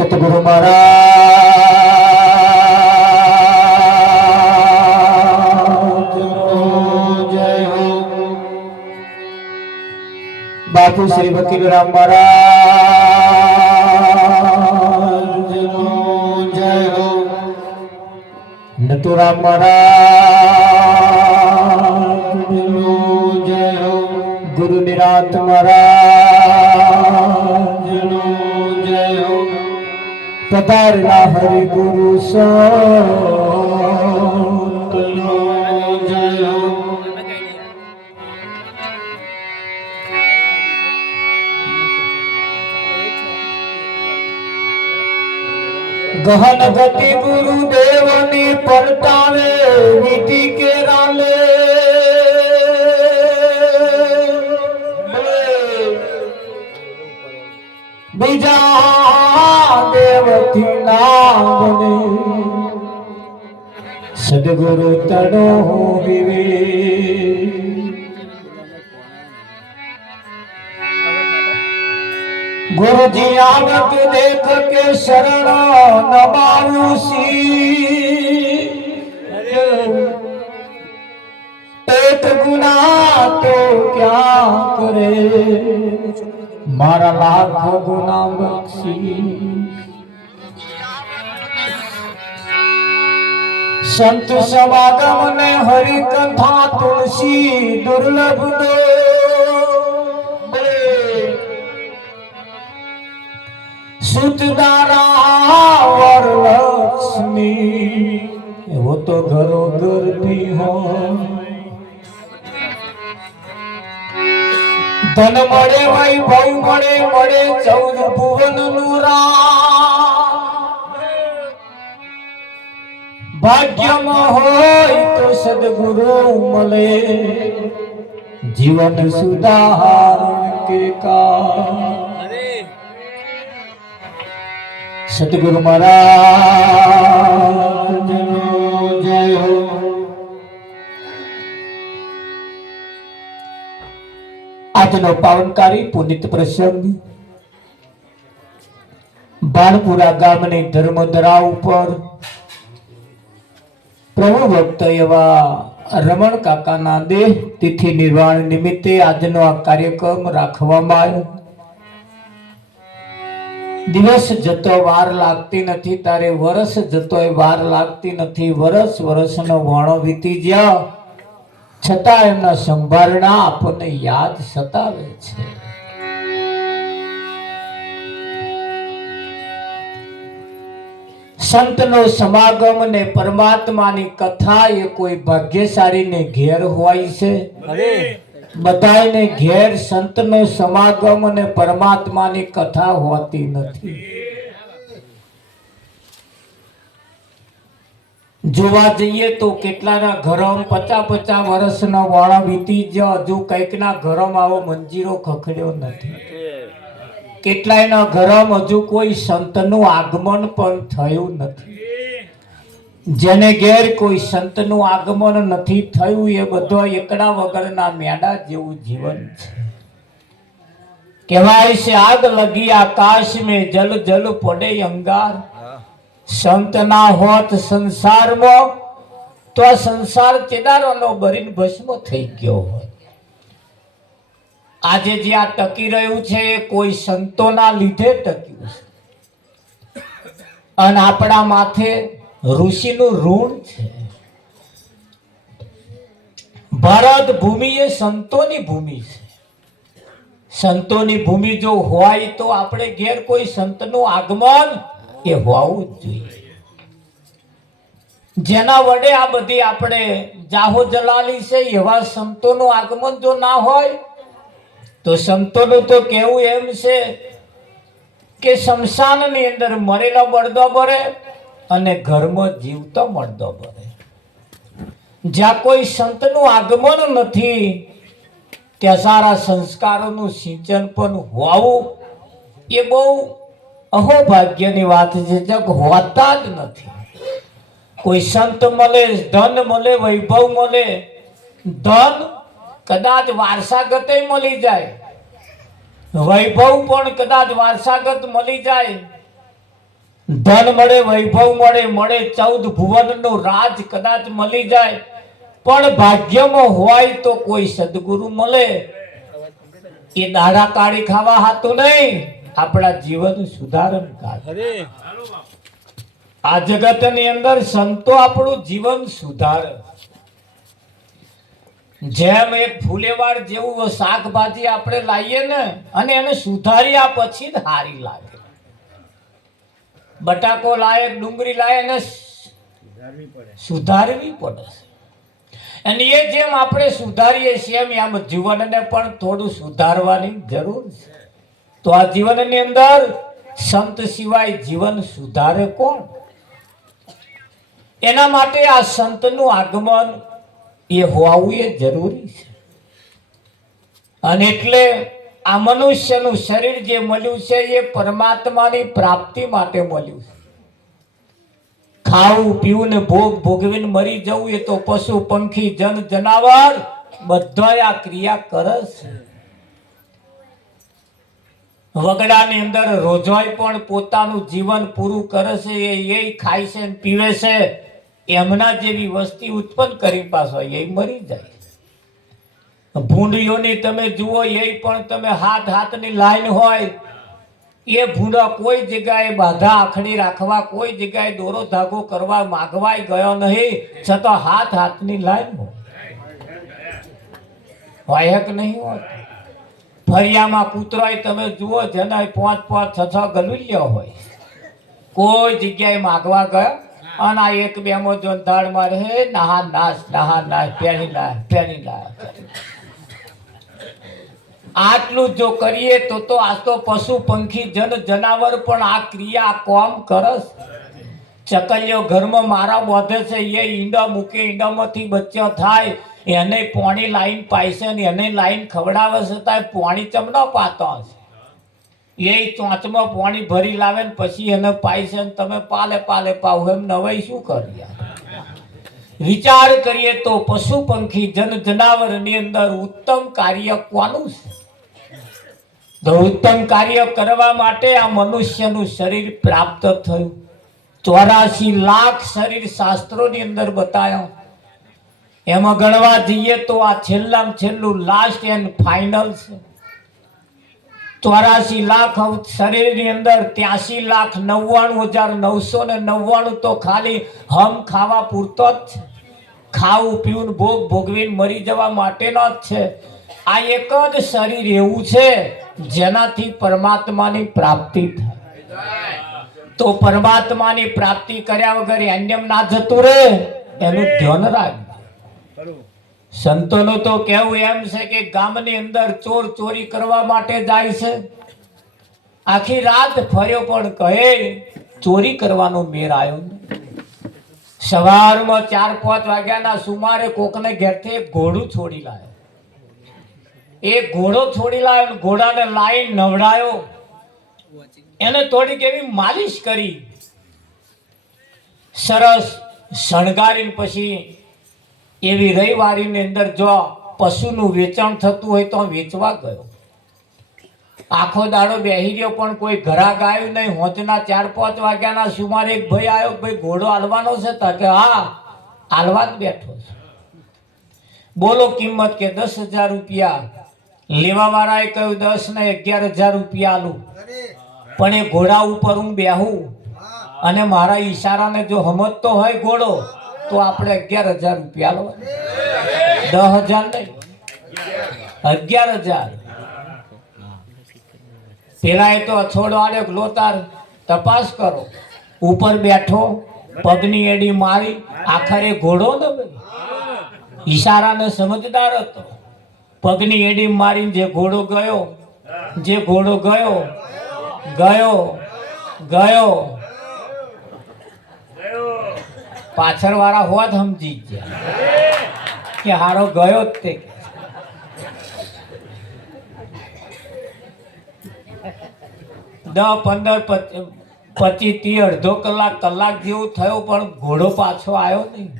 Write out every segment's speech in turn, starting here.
સતગુરુ મહારાજ જય હો। બાપુ શ્રી વકીલરામ મહારાજ જય હો। નટુરામ મહારાજ જય હો। ગુરુ નિરાંત મહારાજ જય હો। પધારેલા હરિ ગુરુ સંતનો જય હો। ગહન ગતિ ગુરુદેવની પલટાવે વિધિ કે રાલે બીજા દેવથી ના બને સદગુરુ તણો વિવે। ગુરુજી આવત દેખ કે શરણ નમાવું સી એક ગુના તો ક્યાં કરે મારા લાખ ગુના બક્ષી। સંત સમાગમ ને હરિ કથા તુલસી દુર્લભ દો સુતદારા વરલક્ષ્મી वो तो घरों घर भी हो। ધન મળે વૈભવ મળે મળે 14 ભુવન નું રામ। ભાગ્યમાં હોય તો સદગુરુ મળે જીવન સુધારણ કે કા। સદગુરુ મહારાજ જય હો। આજનો પાવનકારી પુનિત પ્રસંગ બાણપુરા ગામની ધર્મધરા ઉપર પ્રભુ ભક્ત એવા રમણ કાકાના દેહ તિથિ નિર્વાણ નિમિત્તે આજનો આ કાર્યક્રમ રાખવામાં આવ્યો। દિવસ જતો વાર લાગતી નથી તારે વરસ જતોય વાર લાગતી નથી। વરસ વરસનો વાણો વીતી ગયા છતાં એમના સંભારણા આપણને યાદ સતાવે છે। સંતનો સમાગમ ને પરમાત્માની કથા એ કોઈ ભાગ્યશાળીને ઘેર હોય છે। બધાને ઘેર સંતનો સમાગમ અને પરમાત્માની કથા હોતી નથી। જોવા જઈએ તો કેટલાના ઘરોમાં 50-50 વર્ષનો વાળા વીતી ગયા હજુ કઈકના ઘરોમાં આવો મંજીરો ખખડ્યો નથી। કેટલાયના ઘરોમાં હજુ કોઈ સંતનું આગમન પણ થયું નથી। જેને ઘેર કોઈ સંતનું આગમન નથી થયું એ બધો એકડા વગરના મેડા જેવું જીવન છે। કહેવાય છે આગ લગી આકાશ में जल जल પડે અંગાર। સંત ના હોત સંસારમાં તો આ સંસાર ચેદારોનો બરીને ભસ્મ થઈ ગયો હોત। આજે જે આ ટકી રહ્યું છે કોઈ સંતોના લીધે ટક્યું છે અને આપણા માથે ઋષિનું ઋણ છે। ભારત ભૂમિ એ સંતોની ભૂમિ છે। સંતોની ભૂમિ જો હોય તો આપણે ઘેર કોઈ સંતનું આગમન એ હોવું જ જોઈએ। જેના વડે આ બધી આપણે જાહો જલાલી છે એવા સંતોનું આગમન જો ના હોય તો સંતોનું તો કેવું એમ છે કે શમશાનની અંદર મરેલો બળદો બરે અને ઘરમાં જીવતો મરદો બરે। જ્યાં કોઈ સંતનું આગમન નથી ત્યાં સારા સંસ્કારોનું સિંચન પણ હોવું એ બહુ અહોભાગ્યની વાત છે। જગ હોતા જ નથી। કોઈ સંત મળે ધન મળે વૈભવ મળે ધન કદાચ વારસાગત મળી જાય, વૈભવ પણ કદાચ વારસાગત મળી જાય, ધન મળે, વૈભવ મળે, મળે 14 ભુવનનું રાજ કદાચ મળી જાય, પણ ભાગ્યમાં હોય તો કોઈ સદગુરુ મળે એ દાડા કાઢી ખાવા હાતું નહીં, આપણા જીવન સુધારણ કાઢે. આ જગતની અંદર સંતો આપણું જીવન સુધારે. જેમ એક ફૂલેવાડ જેવું શાકભાજી આપણે લાવીએ ને અને એને સુધાર્યા પછી જ સારી લાગે. બટાકો લાવે, ડુંગળી લાવે એને સુધારવી પડે. અને એ જેમ આપણે સુધારીએ છીએ એમ જીવનને પણ થોડું સુધારવાની જરૂર છે. તો આ જીવનની અંદર સંત સિવાય જીવન સુધારે કોણ? એના માટે આ સંતનું આગમન એ હોવું એ જરૂરી છે. અને એટલે આ મનુષ્યનું શરીર જે મળ્યું છે એ પરમાત્માની પ્રાપ્તિ માટે મળ્યું છે. ખાવું પીવું ને ભોગ ભોગવીને મરી જવું એ તો પશુ પંખી જન જનાવર બધા આ ક્રિયા કરે છે. વગડાની અંદર રોજોય પણ પોતાનું જીવન પૂરું કરે છે, એ ખાય છે ને પીવે છે, એમના જેવી વસ્તી ઉત્પન્ન કરી પાછો એ મરી જાય. ભૂંડીઓની તમે જુઓ, એ પણ તમે હાથની લાઈન હોય, એ ભૂંડા કોઈ જગ્યાએ બાધા આખડી રાખવા, કોઈ જગ્યાએ દોરો ધાગો કરવા માગવાય ગયો નહીં, છતાં હાથની લાઈન હોય કે નહીં હોય. ફરિયામાં કૂતરાય તમે જુઓ, જેના 5-5, 6-6 ગલુલ્યો હોય, કોઈ જગ્યાએ માગવા ગયો અને આ એક બે માં જો દાળ મારે, હે નહા નાશ પેણી લાય. આટલું જો કરીએ તો આ તો પશુ પંખી જન જનાવર પણ આ ક્રિયા કોમ કરસ. ચકલીઓ ઘરમાં મારા બોધે છે, એ ઈંડા મૂકે, ઈંડામાંથી બચ્ચો થાય, એને પોણી લાઈન પાઈશે ને એને લાઈન ખવડાવે છે, ત્યાં પોણી ચમનો પાતો હશે. એ ચોંચમાં પોણી ભરી લાવે ને પછી એને પાઈશે ને તમે પાલે પાવ. એમ નવાઈ શું કરીએ? વિચાર કરીએ તો પશુ પંખી જન જનાવર ની અંદર ઉત્તમ કાર્ય કોનું છે? તો ઉત્તમ કાર્ય કરવા માટે આ મનુષ્યનું શરીર પ્રાપ્ત થયું. 84 લાખ શરીર શાસ્ત્રોની અંદર બતાવ્યો. એમાં ગણવા જઈએ તો આ છેલ્લામાં છેલ્લું લાસ્ટ એન્ડ ફાઇનલ છે. 84 લાખ શરીરની અંદર 83,99,999 તો ખાલી હમ ખાવા પૂરતો જ છે. ખાવું પીવું ભોગ ભોગવીને મરી જવા માટેનો જ છે. આ એક જ શરીર એવું છે જેનાથી પરમાત્માની પ્રાપ્તિ થાય. તો પરમાત્માની પ્રાપ્તિ કર્યા વગર એમ ના જતું રહે, એનું ધ્યાન રાખજો. સંતોનું તો કેવું એમ છે કે ગામની અંદર ચોર ચોરી કરવા માટે જાય છે, આખી રાત ફર્યો પણ કહે ચોરી કરવાનો મેર આવ્યો. સવારમાં 4-5 વાગ્યાના સુમારે કોકને ઘેરથી એક ઘોડું છોડી લાવ્યો. એ ઘોડો છોડી લાવ્યો, ઘોડાને લાઈન નવડાયો, એને થોડીક એવી માલિશ કરી, સરસ શણગારીને પછી એવી રવિવારીની અંદર જો પશુનું વેચાણ થતું હોય તો વેચવા ગયો. આખો દાડો બેહી ગયો પણ કોઈ ઘરાક આવ્યું નહીં. હોજના 4-5 વાગ્યાના સુમારે એક ભાઈ આવ્યો, ભાઈ ઘોડો હાલવાનો છે? કે હા, હાલવા જ બેઠો છે. બોલો કિંમત? કે 10,000 રૂપિયા. લેવા વાળાએ કહ્યું 10 ને 11,000 રૂપિયા આલું, પણ એ ઘોડા ઉપર હું બેહું અને મારા ઈશારાને જો સમજતો હોય ઘોડો તો આપણે 11,000 રૂપિયા આલો. 10,000 નહીં, 11,000. પેલા એ તો અછોડો આડ્યો, લોતાર તપાસ કરો. ઉપર બેઠો, પગની એડી મારી, આખરે ઘોડો ને ઈશારાને સમજદાર હતો. પગની એડી મારીને જે ઘોડો ગયો પાછળ વાળા હોત સમજી ગયા કે હારો ગયો જ તે. 10, 15, 25, 30, અડધો કલાક જેવું થયું પણ ઘોડો પાછો આવ્યો નહીં.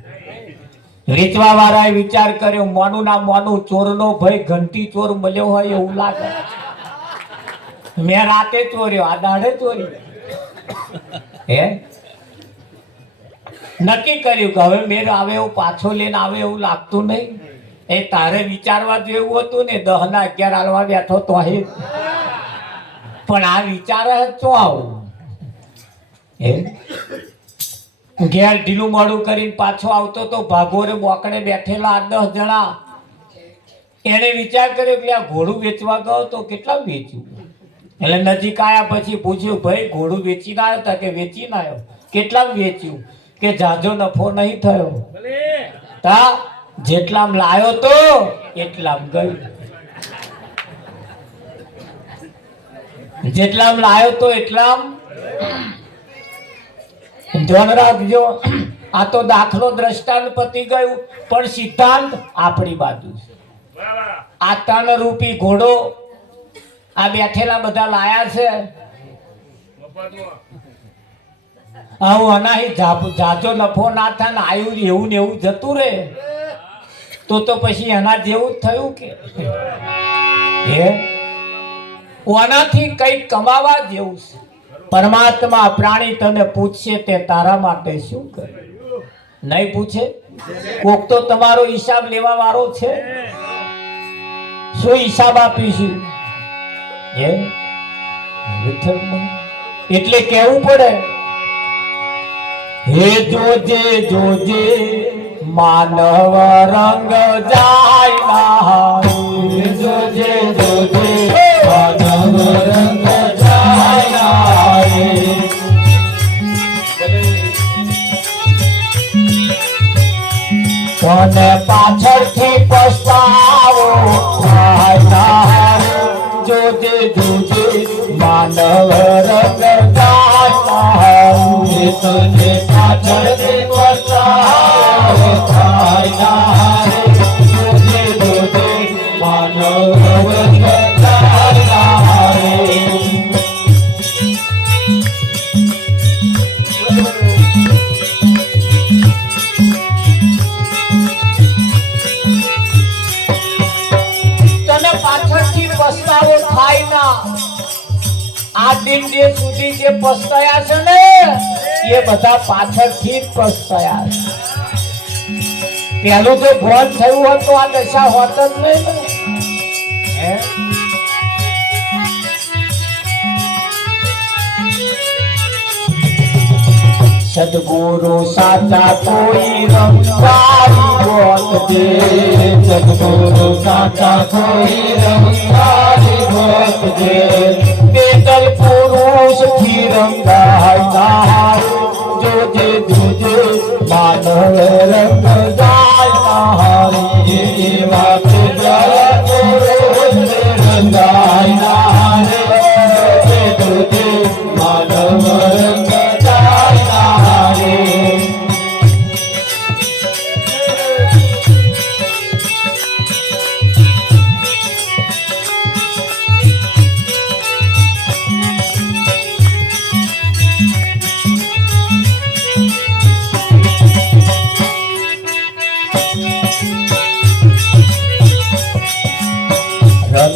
વેચવા વાળાએ વિચાર કર્યો, મોનું ના મોનું ચોરનો ભય ઘંટી ચોર મળ્યો હોય એવું લાગે. મેં રાતે ચોર્યો, આ દાડે ચોર્યો. હે નક્કી કર્યું કે હવે મેર આવે એવું પાછો લઈને આવે એવું લાગતું નહીં. એ તારે વિચારવા જેવું હતું ને 10:11 હાલવા બેઠો તો પણ આ વિચાર જ શું આવું હે ઘેર ઢીલું મોડું કરીને પાછો આવતો તો ભાગોરે બોકડે બેઠેલા 8-10 જણા એને વિચાર કર્યો કે આ ઘોડું વેચવા ગયો તો કેટલા વેચ્યું. એટલે નજીક આવ્યા પછી પૂછ્યું ભાઈ ઘોડું વેચીને આવ્યો તા કે વેચીને આવ્યો. કેટલા વેચ્યું કે જાજો નફો નહીં થયો. તા જેટલામ લાયો તો એટલામ ગયું. જેટલામ લાયો તો એટલામ ધ્યાન રાખજો. આ તો દાખલો દ્રષ્ટાંત પતી ગયું પણ સિદ્ધાંત આપણી બાજુ છે. આ 3 રૂપી ઘોડો આ બેઠેલા બધા લાયા છે. આવું અનાહી જાજો નફો ના થાય ને આયુ એવું ને એવું જતું રે તો પછી એના જેવું જ થયું કે હે ઓનાથી કંઈક કમાવા જેવું છે. પરમાત્મા પ્રાણી તને પૂછશે તે તારા માટે શું કર્યું નહીં પૂછે. કોક તો તમારો હિસાબ લેવા વાળો છે. શું હિસાબ આપીશું હે એટલે કેવું પડે હે જોજે જોજે માનવ રંગ જાય ના. જોજે જોજે માનવ રંગ જાય કોને પાછળથી પસ્તાવો જોજે જોજે માનવ રંગ જાય તને પાછળથી પસ્તાવો જોજે જોજે માનવ રંગ પસ્તાવો થાય ના. આ દિન જે સુધી જે પસ્તાયા છે ને એ બધા પાછળથી જ પસ્તાયા છે. પહેલું જો ભોજ થયું હોત તો આ દશા હોત જ નહીં ને. સદગુરુ સાચા કોઈ રંગારી ગોતજે. સદગુરુ સાચા કોઈ રંગારી ગોતજે. પેદલ પુરુષ થી રંગાય જોજે જોજે માનવ રંગ જાય એવા પેદલ પુરુષ રંગાય જોજે જોજે માનવ રંગ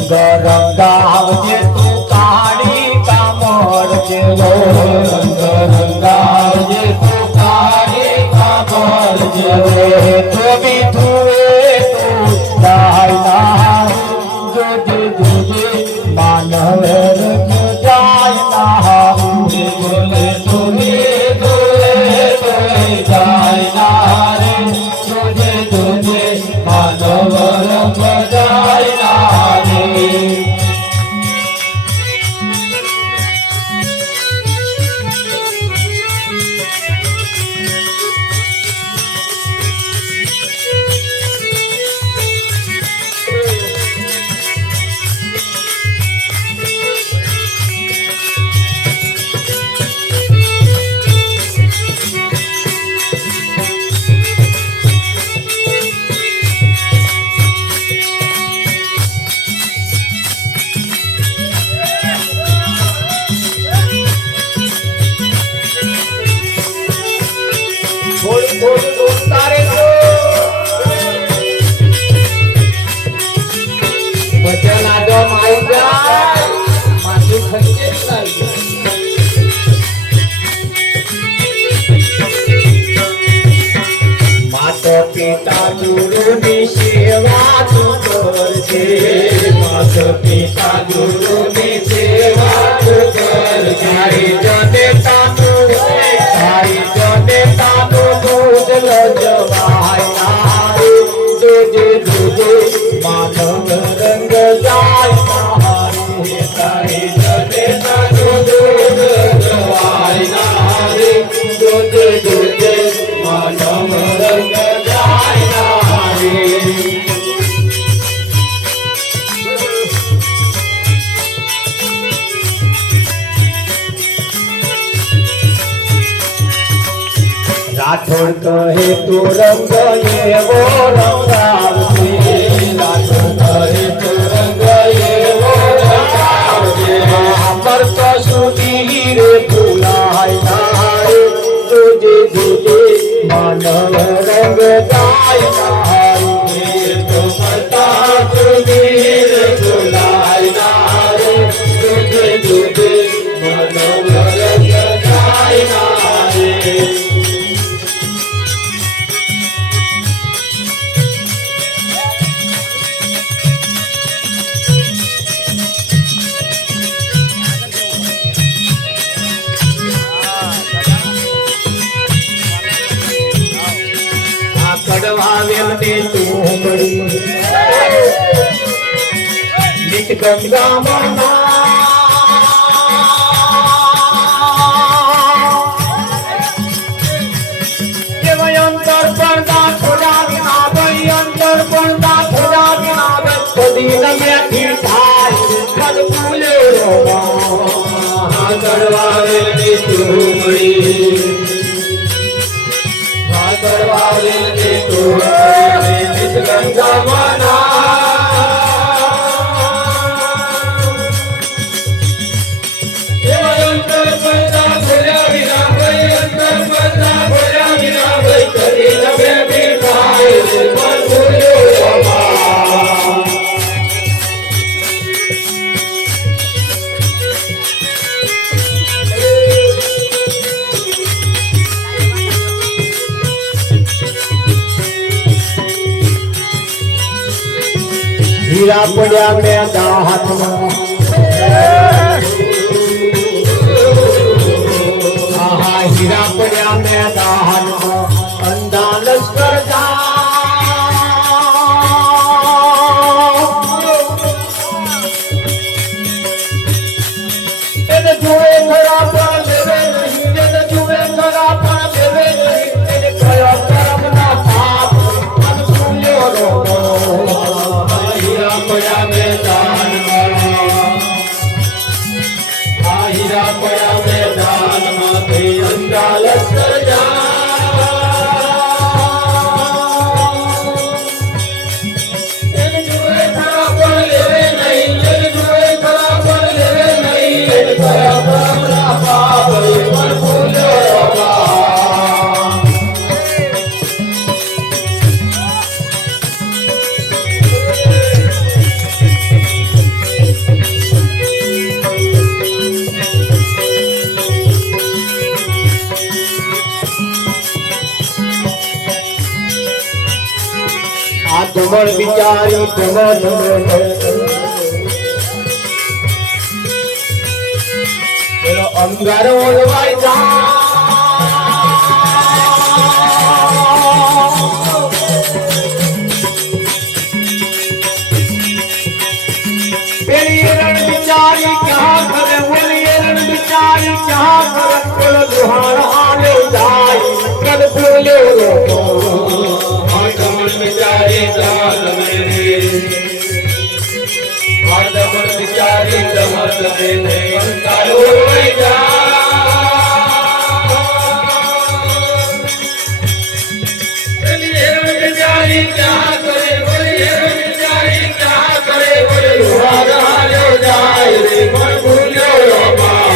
રંગાવજે તું કાળી કામળ જેવો. રંગાવજે તું કાળી કામળ જેવો. તો બી ધુએ તું જાય જોજે જોજે માનવ રંગ જાય જોજે જોજે જાય જોજે જોજે માનવ રંગ જાય. પિતા ગુરુની સેવા કર તારી જનેતાનું દૂધ લજવાય નારી દૂધે દૂધે માનવ રંગ જાય નારી તારી જનેતાનું દૂધ લજવાય નારી દૂધે દૂધે માનવ રંગ જાય નારી राठौड़ कहे तो रंग एवो रंगावजे राठौड़ कहे तो रंग एवो रंगावजे हमर तो सुधी रे फुलाय नारे तुझे तुझे मानव रंग गाय नारे तो मता सुधी रे फुलाय नारे तुझे तुझे मानव रंग गाय नारे कड़वावेल ने तूमड़ी नित गंगा मना अंतर पर्दा खोजा बिना गई अंतर पर्दा खोजा बिना गई दिन में ठिठाई कद फूले कड़वावेल ने तूमड़ी करवावे के तो नित गंगा मना अंतर पर्दा खोजा बिना गई अंतर पर्दा खोजा बिना गई कदी नवे बिठाए मन भूलो बाबा हीरा पड़ा में दाहत हीरा पड़ा में दाहत अंधा लश्कर जा जुए खरा पर लेवे नहीं जुए खरा पर लेवे नहीं कया करम ना पाप मन सुनियो रो पड़ा मैदान हीरा पड़ा मैदान माथे अंधा लश्कर जा जुए खरा पर लेवे नहीं जुए खरा पर लेवे नहीं कया करम ना पाप मन भूलो बाबा धमण बिचारी धमण पेलो अंगार ओलवाई जा पेली रण बिचारी क्या करे बोली रण बिचारी क्या करे पेलो दुहार आले जाए कद फूले रो बिचारी जान मेरे दमन बिचारी दमन मेरे अंकारो जा बिचारी क्या करे बिचारी क्या करे बोले जाए रे मन भूलो बाबा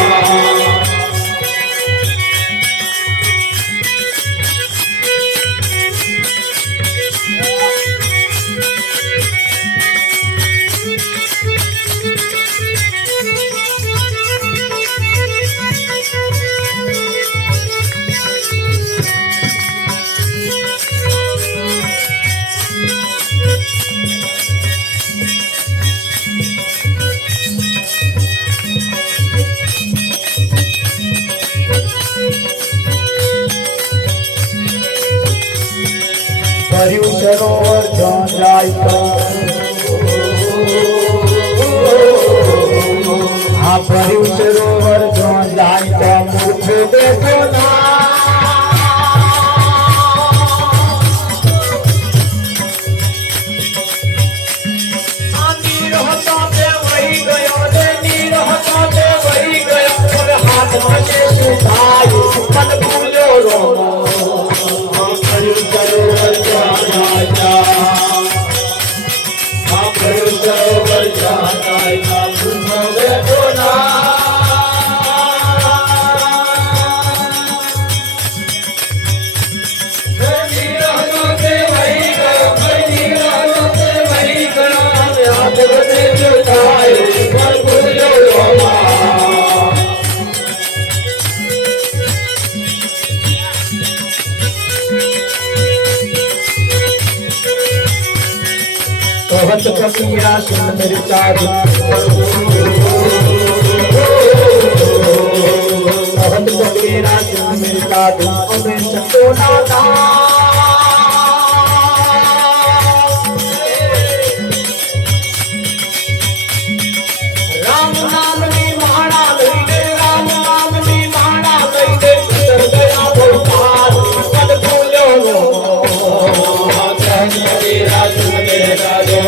સરોવર જો જાય તો આ ભર્યું સરોવર જો જાય તો મૂર્ખ દેખો ના कहत कबीरा सुन मेरी साधु कहत कबीरा सुन मेरी साधु अबे सतो नादा राम नाम नी माणा लई दे राम नाम नी माणा लई दे उतर गया भोपाल पद बोलो कहत कबीरा सुन मेरी साधु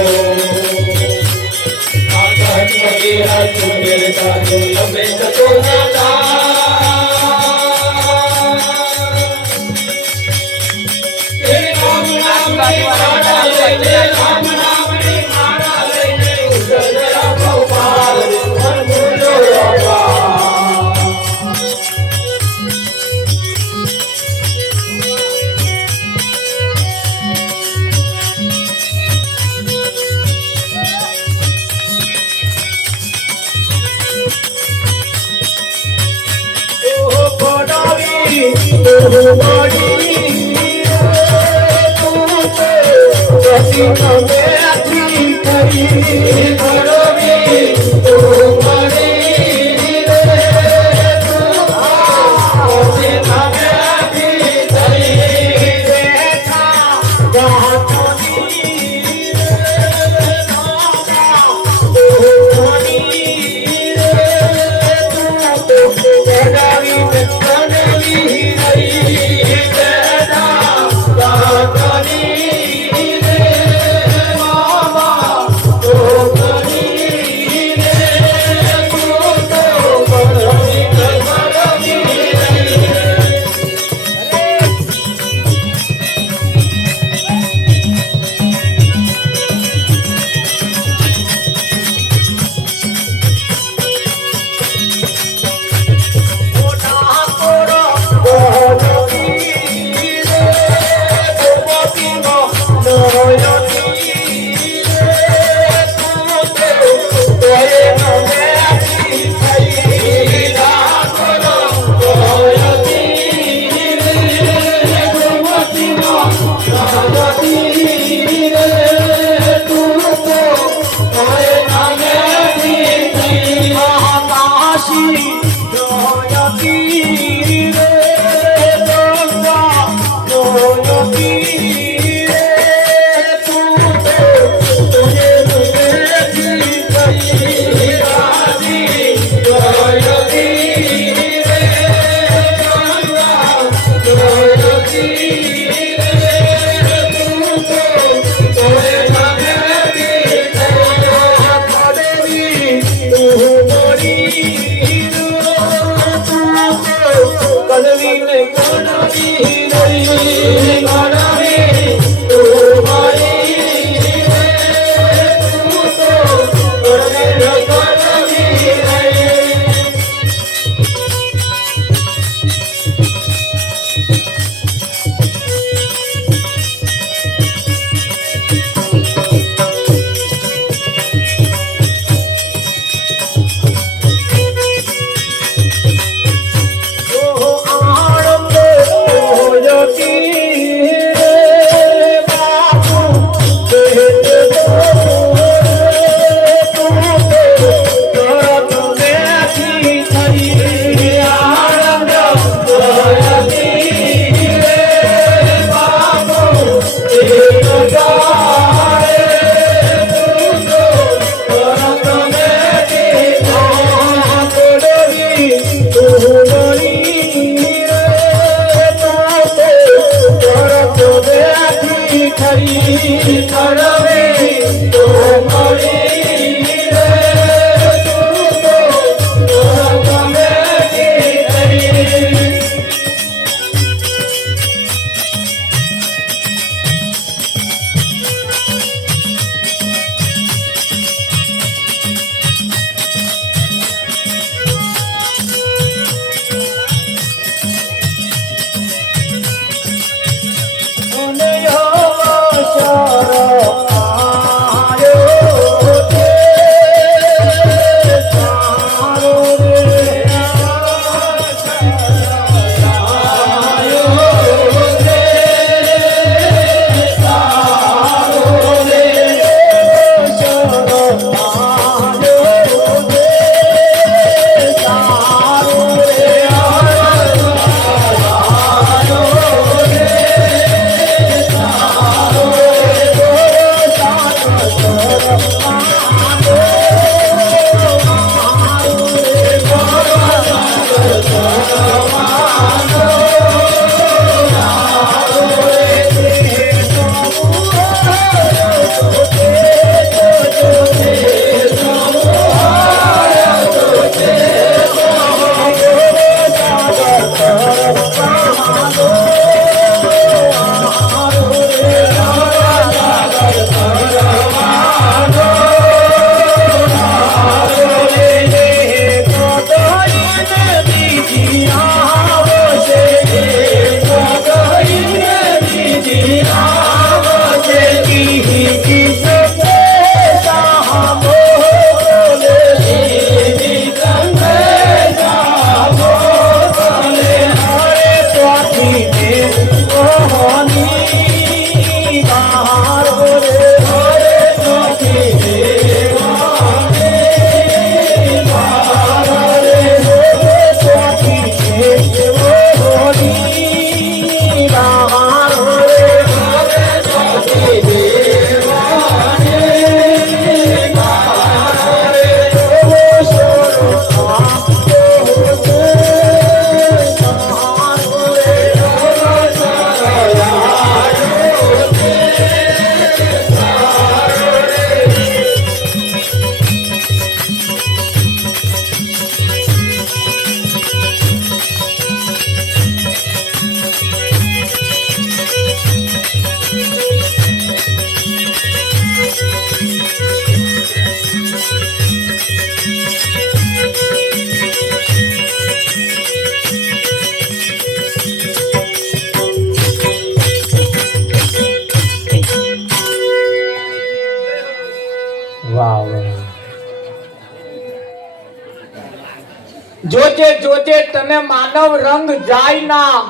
જોજે જોજે તને માનવ રંગ જાય ના,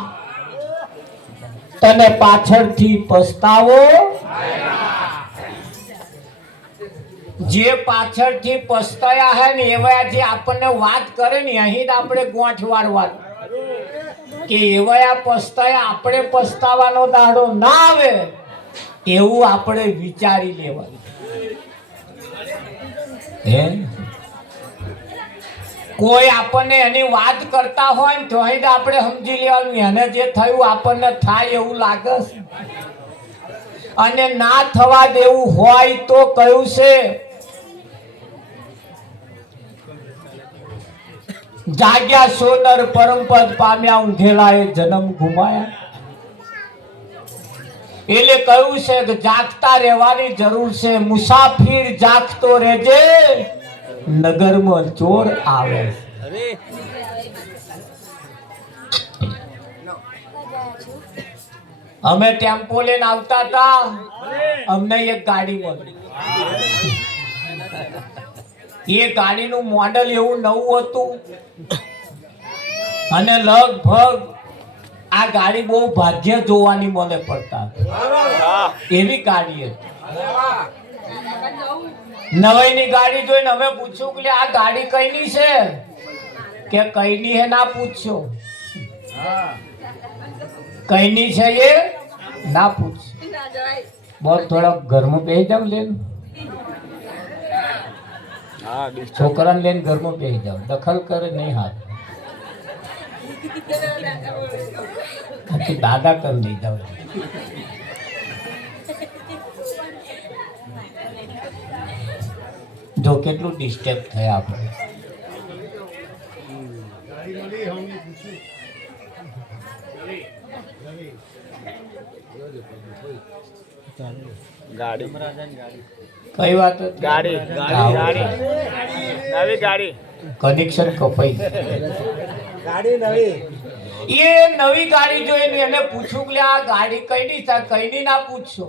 તને પાછળથી પસ્તાવો. જે પાછળથી પસ્તાયા હે ને એવા જે આપણને વાત કરે ને અહીં જ આપણે ગોઠ વાળવાનું કે એવા પસ્તાયા આપણે પસ્તાવાનો દાડો ના આવે એવું આપણે વિચારી લેવાનું. હે કોઈ આપણને એની વાત કરતા હોય ને તો અહીં આપણે સમજી લેવાનું એને જે થયું આપણને થાય એવું લાગે છે, અને ના થવા દેવું હોય તો કયું છે જાગ્યા સોનર પરમપદ પામ્યા ઊંઘેલા એ જન્મ ગુમાયા. એટલે કહ્યું છે કે જાગતા રહેવાની જરૂર છે. મુસાફિર જાગતો રહેજે નગરમાં ચોર આવે. અમે ટેમ્પો લઈને આવતા હતા, અમને એક ગાડી મળી. એ ગાડીનું મોડલ એવું નવું હતું અને લગભગ આ ગાડી બહુ ભાગ્ય જોવાની મને પડતા એવી ગાડી હતી. નવાઈની ગાડી જોઈને અમે પૂછ્યું કે આ ગાડી કઈની છે કે કઈની હે ના પૂછ્યો, કઈની છે એ ના પૂછ. બહુ થોડા ઘરમાં બેસી જાવ લેન, છોકરાને લઈને ઘરમાં બેસી જાવ, દખલ કરે નહીં હાથ દાદા કર નહીં જાવ. જો કેટલું ડિસ્ટર્બ થયા આપણે. ગાડી કઈ વાત ગાડી ગાડી નવી ગાડી કનેક્શન કપાઈ ગાડી નવી. એ નવી ગાડી જોઈને એને પૂછ્યું કે આ ગાડી કઈની છે, કઈની ના પૂછશો.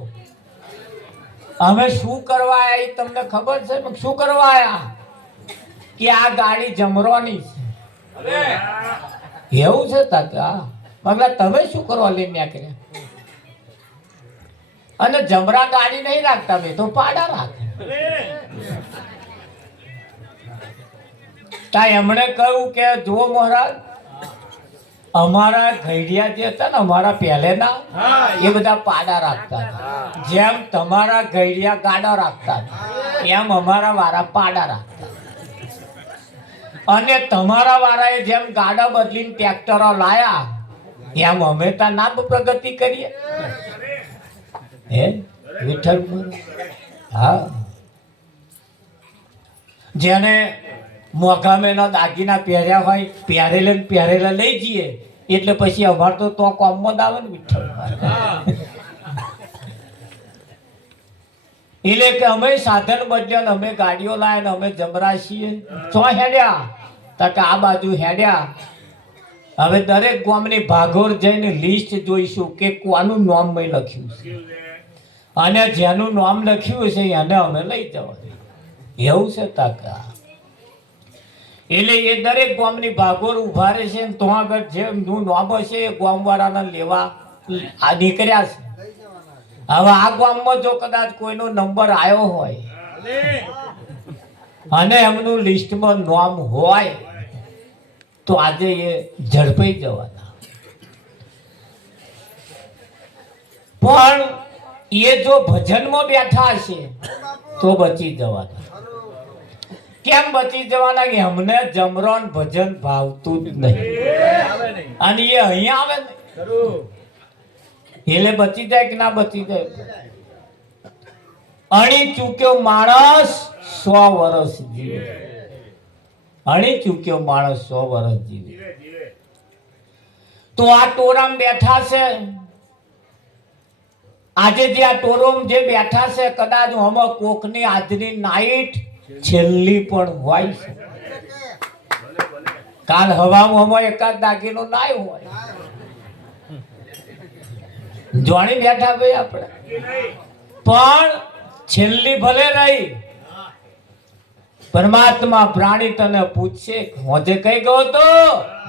અમે શું કરવા આયા એ તમને ખબર છે? શું કરવા આયા કે આ ગાડી જમરોની છે. એવું છે તાતા મગલા તમે શું કરવા લઈને નીકળ્યા? અને જમરા ગાડી નહીં રાખતા, મેં તો પાડા રાખે. તા એમણે કહ્યું કે જુઓ મહારાજ, અમારા ઘડિયા જે હતા ને અમારા પહેલેના એ બધા પાડા રાખતા હતા. જેમ તમારા ઘડિયા ગાડા રાખતા એમ અમારા વાળા પાડા રાખતા. અને તમારા વાળાએ જેમ ગાડા બદલીને ટ્રેક્ટરો લાયા એમ અમે તો ના પ્રગતિ કરીએ. હે વિઠ્ઠલ, હા, જેને મોઘા મેના દાગીના પહેર્યા હોય પહેરેલા લઈ જઈએ એટલે પછી અમાર તો કોમમાં જ આવે ને વિઠ્ઠલ. એટલે કે અમે સાધન બદલ્યા, અમે ગાડીઓ લાયા ને અમે જમરા છીએ. ચો હેડ્યા તક આ બાજુ હેડ્યા. હવે દરેક ગામની ભાગોળ જઈને લિસ્ટ જોઈશું કે કોનું નામ મેં લખ્યું છે, અને જેનું નામ લખ્યું છે એને અમે લઈ જવા. એવું છે તાકા. એટલે એ દરેક ગામની ભાગોળ ઉભા રહે છે ને તો આગળ જેમનું નામ હશે એ ગામવાળાને લેવા આ નીકળ્યા છે. હવે આ ગામમાં જો કદાચ કોઈનો નંબર આવ્યો હોય અને એમનું લિસ્ટમાં નામ હોય તો આજે એ ઝડપાઈ જવાના. પણ એ જો ભજનમાં બેઠા હશે તો બચી જવાના. કેમ બચી જવાના? કે અમને જમરોન ભજન ભાવતું જ નહીં, અને એ અહીંયા આવે ને એટલે બચી જાય કે ના બચી જાય? અણી ચૂક્યો માણસ 100 વર્ષ જીવે. અણી ચૂક્યો માણસ 100 વર્ષ જીવે. તો આ ટોરામ બેઠા છે આજે, જે આ ટોરોમ જે બેઠા છે કદાચ આમાં કોકની આજની નાઈટ છેલ્લી પણ હોય છે. કાલ હવામાં એકાદ દાગીનો નાય હોય, જોણી બેઠા ભાઈ આપણે, પણ છેલ્લી ભલે રહી પરમાત્મા પ્રાણી તને પૂછશે હોજે કઈ ગયો તો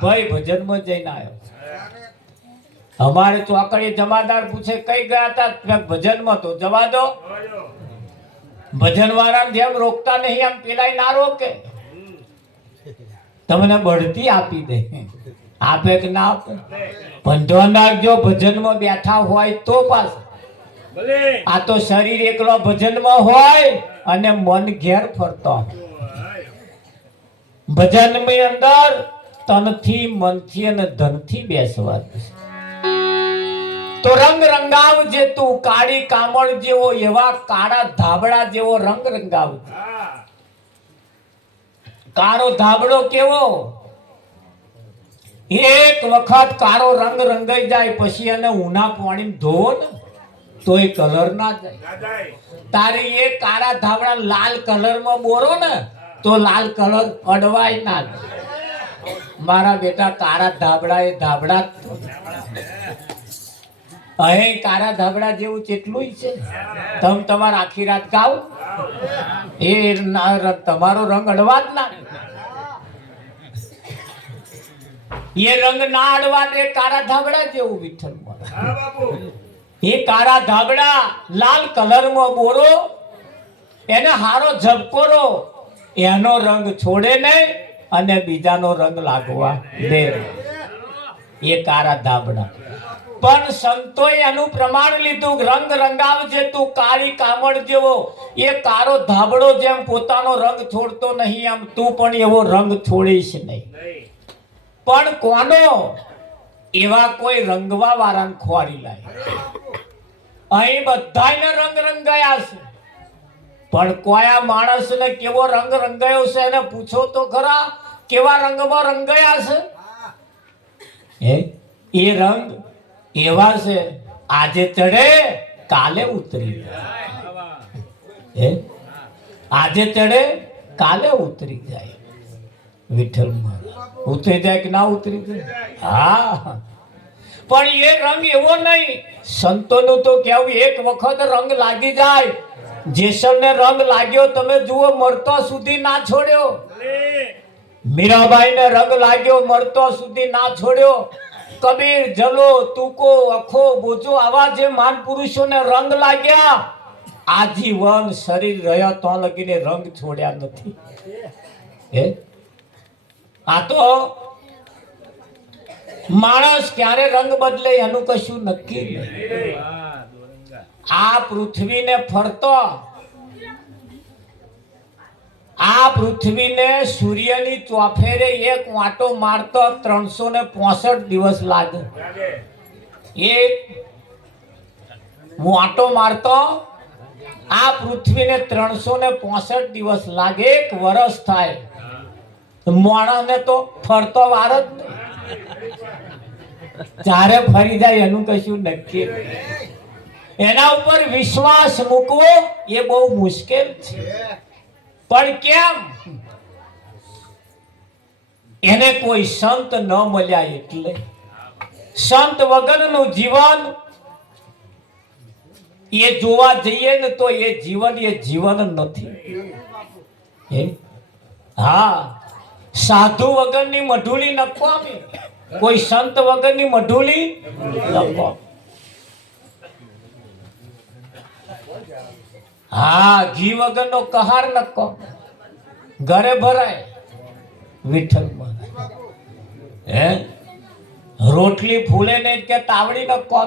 ભાઈ ભજનમાં જઈને આવ્યો. અમારે ચોકડી જમાદાર પૂછે કઈ ગયા હતા ભજનમાં, તો જવા દો. ભજન વાળા જેમ રોકતા નહીં આમ પેલા ના રોકે, તમને બઢતી આપી દે. આપે કે ના આપે પણ ધ્યાન રાખજો, ભજનમાં બેઠા હોય તો પાસ. આ તો શરીર એકલો ભજનમાં હોય અને મન ઘેર ફરતો. ભજનની અંદર તનથી મનથી અને ધનથી બેસવાનું. તો રંગ રંગાવ જે તું કાળી કામળ જેવો, એવા કાળા ધાબળા જેવો રંગ રંગાવ. કાળો ધાબળો કેવો? એક વખત કાળો રંગ રંગાઈ જાય પછી એને ઊના પાણી ધોવો ને તો એ કલર ના જાય. તારે એ કાળા ધાબળા લાલ કલરમાં બોરો ને તો લાલ કલર અડવાય ના જાય. મારા બેટા કાળા ધાબળા એ ધાબળા અહીં કાળા ધાબળા જેવું કેટલું છે. તમે તમારે આખી રાત ગાવ એ તમારો રંગ અડવા જ ના. એ રંગ ના અડવા દે કાળા ધાબળા જેવું. વિઠ્ઠલ એ કાળા ધાબળા લાલ કલરમાં બોરો, એને હારો ઝબકોરો, એનો રંગ છોડે નહીં અને બીજાનો રંગ લાગવા દે. એ કાળા ધાબળા. પણ સંતોએ એનું પ્રમાણ લીધું, રંગ રંગાવજે તું કાળી કામળ જેવો. એ કાળો ધાબળો જેમ પોતાનો રંગ છોડતો નહીં એમ તું પણ એવો રંગ છોડીશ નહીં. પણ કોનો? એવા કોઈ રંગવા વાળાને ખોરી લાય. અહીં બધાને રંગ રંગાયા છે પણ કયા માણસને કેવો રંગ રંગાયો છે એને પૂછો તો ખરા, કેવા રંગમાં રંગાયા છે? એ રંગ એવા છે આજે ચડે કાલે ઉતરી જાય. આજે ચડે કાલે ઉતરી જાય. વિઠ્ઠલ ઉતરી જાય કે ના ઉતરી જાય? હા, પણ એ રંગ એવો નહીં. સંતોનું તો કેવું, એક વખત રંગ લાગી જાય. જેસલને રંગ લાગ્યો તમે જુઓ, મરતો સુધી ના છોડ્યો. મીરાબાઈને રંગ લાગ્યો, મરતો સુધી ના છોડ્યો. કબીર, જલો, તુકો, અખો, બોજો આવા જે મહાન પુરુષોને રંગ લાગ્યા, આજીવન શરીર રહ્યા તો લગીને રંગ છોડ્યા નથી. આ તો માણસ ક્યારે રંગ બદલે એનું કશું નક્કી નહીં. આ પૃથ્વીને ફરતો, આ પૃથ્વીને સૂર્યની ચોફેરે એક વાંટો મારતો 365 દિવસ લાગે. એક વાંટો મારતો આ પૃથ્વીને 365 દિવસ લાગે. એક વર્ષ થાય. માણસને તો ફરતો વાર જ નહીં. જ્યારે ફરી જાય એનું કશું નક્કી. એના ઉપર વિશ્વાસ મૂકવો એ બહુ મુશ્કેલ છે. પણ કેમ? એને કોઈ સંત ન મળ્યા એટલે. સંત વગરનું જીવન એ જોવા જઈએ ને તો એ જીવન નથી. હા, સાધુ વગરની મઢુલી નકવામી, કોઈ સંત વગરની મઢુલી નકવામી. હા, ઘી વગરનો કહાર નકો ઘરે ભરાય. વિઠ્ઠલ હે રોટલી ફૂલે નહીં કે તાવડી નકો.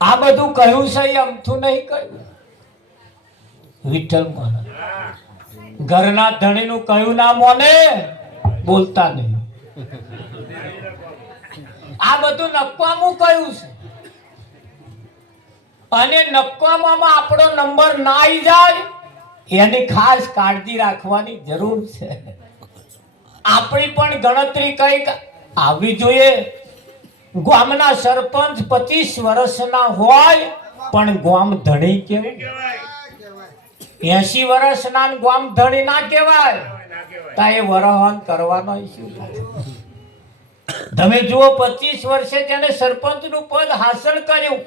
આ બધું કહ્યું છે એ અમથું નહીં કહ્યું. વિઠ્ઠલ ઘરના ધણીનું કહ્યું ના મોને, બોલતા નહીં. આ બધું નકવામું કહ્યું છે. અને નકવામાં આપણો નંબર ના આવી જાય એની ખાસ કાળજી રાખવાની જરૂર છે. આપણી પણ ગણતરી કઈક આવવી જોઈએ. ગામના સરપંચ 25 વર્ષના હોય પણ ગામ ધણી કેવું? 80 વર્ષના ગામ ધણી ના કહેવાય. તા એ વરહન કરવાનો શું? તમે જુઓ 25 વર્ષે જેને સરપંચ નું પદ હાંસલ કર્યું,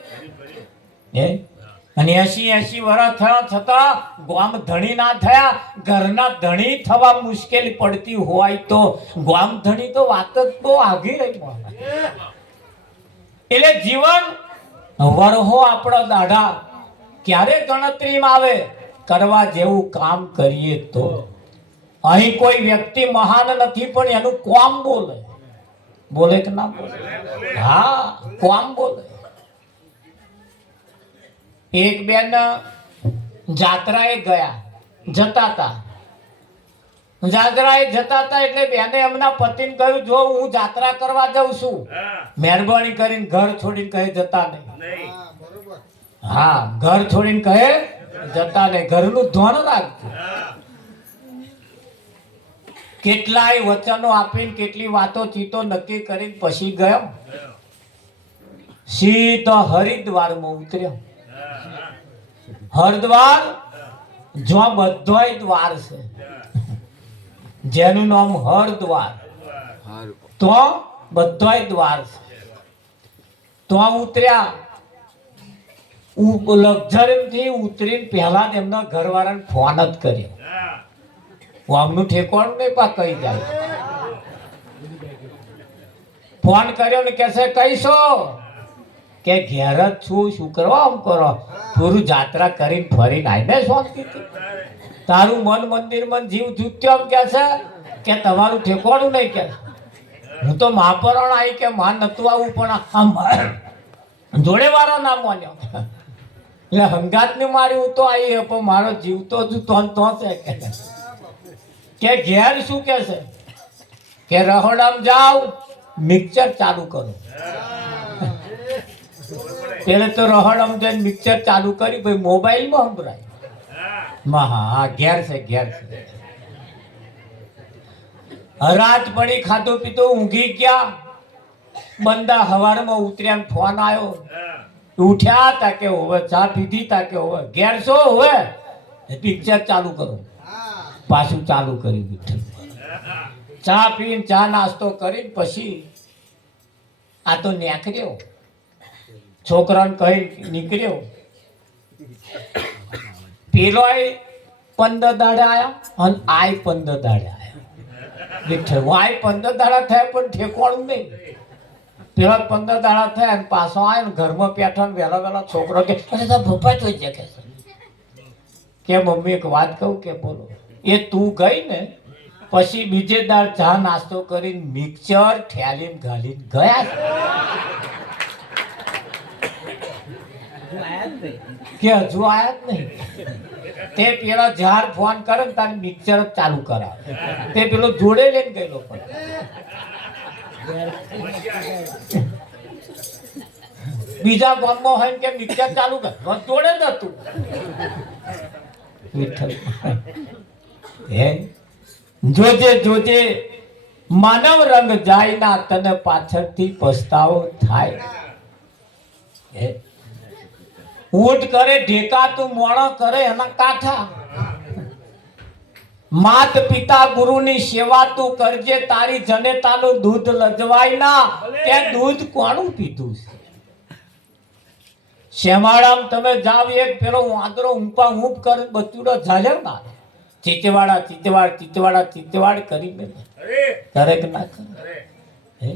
અને 80 વર્ષ થયા છતાં ગામ ધણી ના થયા. ઘરના ધણી થવા મુશ્કેલી પડતી હોય તો ગામ ધણી તો વાત જ તો આગી રહી. એટલે જીવન વરહો આપણા દાઢા ક્યારે ગણતરીમાં આવે? કરવા જેવું કામ કરીએ તો. અહીં કોઈ વ્યક્તિ મહાન નથી, પણ એનું કામ બોલે. બોલે કે ના બોલે? હા, કામ બોલે. એક બેન જાત્રાએ જતા હતા એટલે બેને એમના પતિને કહ્યું, જો હું જાત્રા કરવા જાઉં છું, મહેરબાની કરીને ઘર છોડીને કહે જતા નહીં. હા, ઘર છોડીને કહે જતા નહીં, ઘરનું ધ્યાન રાખજો. કેટલાય વચનો આપીને કેટલી વાતો ચીતો નક્કી કરીને પછી ગયો. સીધો હરિદ્વારમાં ઉતર્યો. હરિદ્વાર જો બધોય દ્વાર છે, જેનું નામ હરિદ્વાર, તો બધોય દ્વાર છે. તો ઉતર્યા. લક્ઝરીથી ઉતરીને પહેલા જ એમના ઘરવાળાને ફોન જ કર્યો. આમનું ઠેકાણું નહીં પા કહી જાય. ફોન કર્યો ને કહેશે કહીશો કે ઘેર જ છું, શું કરવા આમ કરો? પૂરું જાત્રા કરીને ફરીને આવીને શાંતિથી તારું મન મંદિર મન જીવ જૂત્યો એમ કે છે કે તમારું ઠેકાણું નહીં કે. હું તો મહાપરણ આવી કે માં નતું આવું, પણ આમ જોડે વાળો ના માન્યો. એટલે હંગાત ને મારી હું તો આવી, પણ મારો જીવ તો હજુ તો છે કે ઘેર શું કે છે કે રહોડામ જાવ, મિક્સર ચાલુ કરો. પેલે તો રહોડામ જઈને મિક્સર ચાલુ કરી, ભાઈ મોબાઈલમાં સંભળાય. હા, ઘેર છે. રાત પડી, ખાધું પીધું, ઊંઘી ગયા. બંદા હવારમાં ઉતર્યા, ફોન આવ્યો. ઉઠ્યા તા કે હોવે, ચા પીધી તા કે હોવે, ઘેર છો હોવે, પિક્ચર ચાલુ કરો. પાછું ચાલુ કરી દીધું. ચા પીને ચા નાસ્તો કરીને પછી આ તો નીકળ્યો, છોકરાને કહી નીકળ્યો. પેલો 15 દાડા આયા અને 15 દાડા આયા. 15 દાડા થયા પણ ઠેકાણું નહીં. પેલા 15 દાડા થયા અને પાછો આવ્યો ને ઘરમાં બેઠો ને વહેલા છોકરો કે પપ્પા તો કે મમ્મી એક વાત કહું કે બોલો. એ તું ગઈ ને પછી બીજે દાળ ચા નાસ્તો કરીને મિક્સર ઠેલીને ગાલીને ગયા કે હજુ આયા જ નહીં. તે પેલા જાર ફોન કરે ને તારે મિક્સર જ ચાલુ કરાવે. તે પેલો જોડે લઈને ગયેલો પણ બીજા ગામમાં હોય કે મિક્સર ચાલુ કર, જોડે જ હતું. જોજે માનવ રંગ જાય ના, તને પાછળથી પસ્તાવો થાય. ઊંટ કરે ઢેકા, તું મોણો કરે એના કાંઠા. માત પિતા ગુરુની સેવા તું કરજે, તારી જનેતાનું દૂધ લજવાય ના. તે દૂધ કોનું પીધું છે? શેમાળામ તમે જાવ, એક પેલો વાંદરો ઊંપા ઊંપ કરે, બચુડો ઝાઝર ના ચીચવાડ કરી મેં કરે કે ના કરે.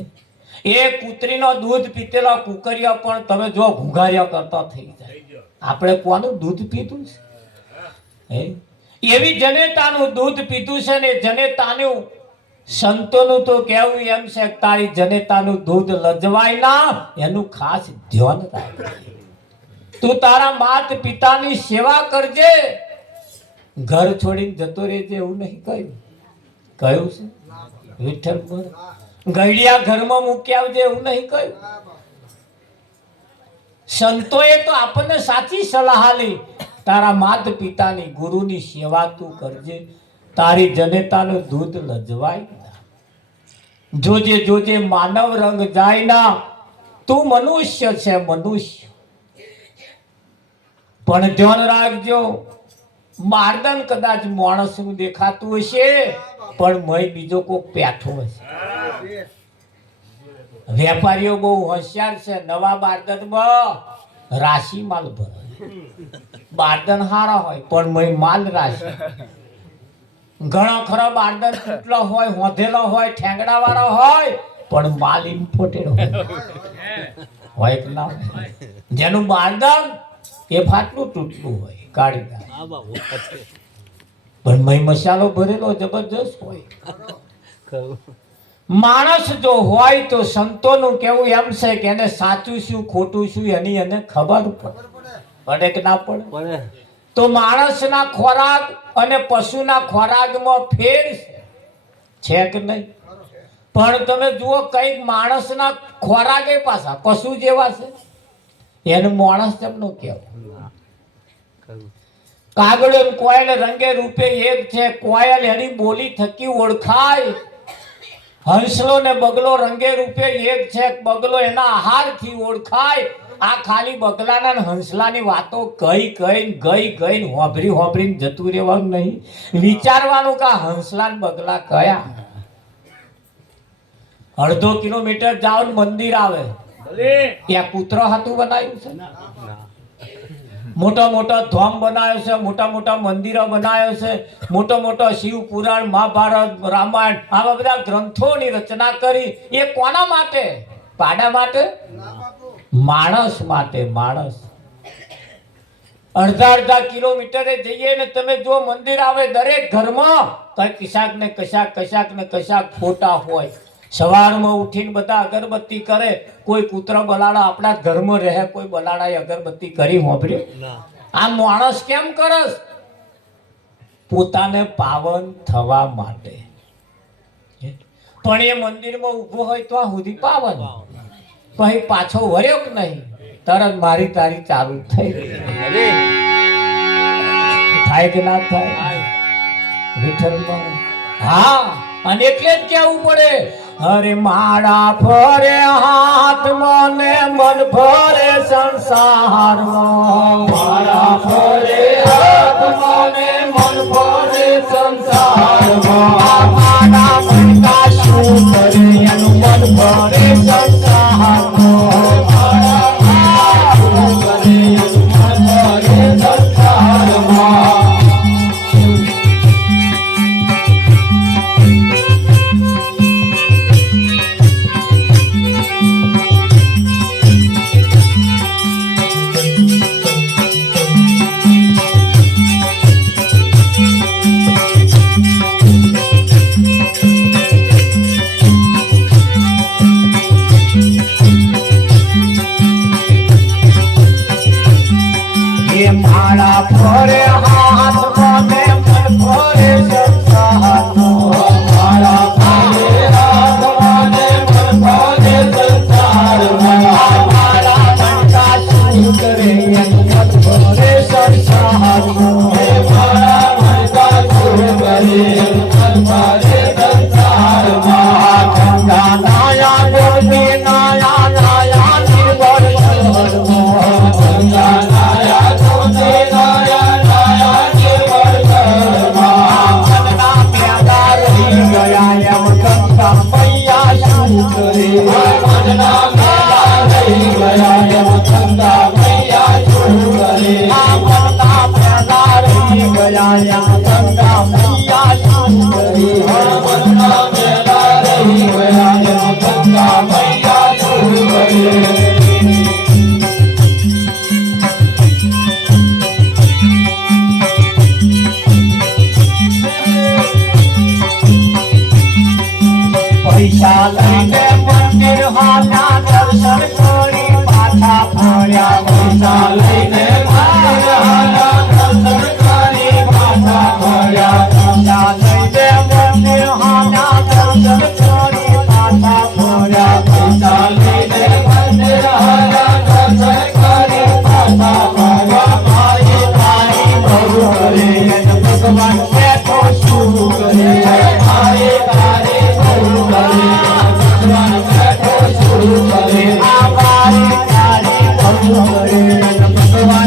એ કૂતરીનો દૂધ પીતેલા કુકરિયા પણ તમે જો ઘુંઘારિયા કરતા થઈ જાય. આપણે કોનું દૂધ પીધું છે? એવી જનેતાનું દૂધ પીધું છે ને જનેતાનું સંતોનું તો કહેવું એમ છે, તારી જનેતાનું દૂધ લજવાય ના, એનું ખાસ ધ્યાન રાખજે. તું તારા માત પિતાની સેવા કરજે, ઘર છોડીને જતો રહેજે એવું નહીં કહ્યું છે? વિઠ્ઠલ ગઈડિયા ઘરમાં મૂકી આવજે એવું નહીં કહ્યું? સંતોએ તો આપણને સાચી સલાહ આલી, તારા માત પિતાની ગુરુની સેવા તું કરજે, તારી જનેતાનું દૂધ લજવાય ના. જોજે માનવ રંગ જાય ના, તું મનુષ્ય છે મનુષ્ય. પણ ધ્યાન રાખજો, મારદન કદાચ માણસનું દેખાતું હશે પણ મય બીજો કોક પેઠો હશે. વેપારીઓ બહુ હોશિયાર છે, નવા બારદનમાં રાશિ માલ ભરે. બારદન હારા હોય પણ મય માલ રાશે. ઘણા ખરા બારદન તૂટલા હોય, હોધેલા હોય, ઠેંગડા વાળા હોય પણ માલ ઇમ્પોર્ટેડ હોય કે ના હોય? જેનું બારદન એ ફાટલું તૂટલું હોય, કાઢી નાખે. પણ મય મસાલો ભરેલો જબરજસ્ત હોય. માણસ જો હોય તો સંતોનું કેવું એમ છે કે એને સાચું શું ખોટું શું એની એને ખબર પડે કે ના પડે? તો માણસના ખોરાક અને પશુના ખોરાકમાં ફેર છે કે નહીં? પણ તમે જુઓ કઈક માણસના ખોરાકે પાછા પશુ જેવા છે. એનું માણસ તેમનો કેવો? કાગડો ને કોયલ રંગે રૂપે એક છે. કોયલ એની બોલી થકી ઓળખાય. હંસલો ને બગલો રંગે રૂપે એક છે. બગલો એના આહારથી ઓળખાય. આ ખાલી બગલાના ને હંસલાની વાતો ગઈ હોભરીને જતું રહેવાનું નહીં. વિચારવાનું કે હંસલા ને બગલા કયા. અડધો કિલોમીટર જાઓ ને મંદિર આવે, ત્યાં કૂતરો હાથું બનાવ્યું છે. મોટા મોટા ધામ બનાવ્યો છે, મોટા મોટા મંદિરો બનાવ્યો છે, મોટો મોટો શિવ પુરાણ, મહાભારત, રામાયણ આવા બધા ગ્રંથોની રચના કરી. એ કોના માટે? પાડા માટે? માણસ માટે. માણસ અડધા કિલોમીટરે જઈએ ને તમે જો મંદિર આવે, દરેક ઘરમાં કશાક ને કશાક ફોટા હોય. સવારમાં ઉઠીને બધા અગરબત્તી કરે. કોઈ કૂતરા બલાડા આપણા ઘરમાં રહે, કોઈ બલાડાએ અગરબત્તી કરી હોંભર્યું? આ માણસ કેમ કરસ? પોતાને પાવન થવા માટે. પણ એ મંદિરમાં ઊભો હોય તો આ સુધી પાવન, પછી પાછો વળ્યો કે નહીં, તરત મારી તારી ચાલુ થઈ ગઈ. થાય કે ના થાય? વિઠ્ઠલમાં હા. અને એટલે જ કેવું પડે, અરે માળા ફરે હાથમાં ને મન ફરે સંસારમાં. માળા ફરે હાથમાં ને મન ફરે સંસારમાં. માળા મનકા શું કરે એનું મન ફરે સંસારમાં. માળા શું કરે એનું મન ફરે સંસારમાં. માળા ફરે હાથમાં ને મન ફરે સંસારમાં. માળા ફરે હાથમાં ને મન ફરે સંસારમાં. માળા મનકા શું કરે એનું મન ફરે સંસારમાં. માળા મનકા શું કરે એનું મન ફરે સંસારમાં. ગંગા નાયા ગોપી નાયા નાયા નિર્બળ ઘરમાં. ગંગા નાયા પૈસા લઈને મંદિર હાના દર્શન કરી પાછા ફર્યા. પૈસા લઈને મંદિર હાના દર્શન કરી પાછા ફર્યા. પૈસા લઈને મંદિર હાના દર્શન કરી પાછા ફર્યા. પૈસા લઈને મંદિર હાના દર્શન કરી પાછા ફર્યા. મારી તારી બહુ કરે ભગવાન બેઠો શું કરે. મારી તારી બહુ કરે ભગવાન બેઠો શું કરે. આ મારી તારી બહુ કરે ભગવાન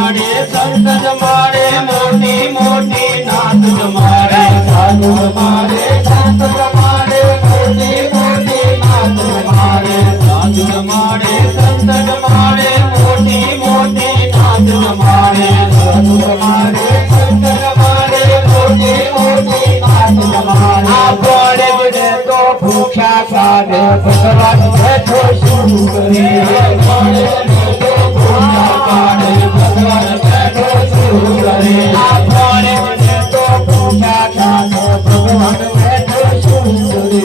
જમાડે સંત જમાડે મોટી મોટી નાત જમાડે સાધુ જમાડે સંત જમાડે મોટી મોટી નાત જમાડે સાધુ જમાડે સંત જમાડે મોટી મોટી નાત જમાડે સાધુ જમાડે સંત જમાડે મોટી મોટી નાત જમાડે આપણે બને તો ભૂખ્યા કાઢે ભગવાન બેઠો શું કરે આપણે બને તો ભૂખ્યા કાઢે ભગવાન બેઠો શું કરે આપણે બને તો ભૂખ્યા કાઢે ભગવાન બેઠો શું કરે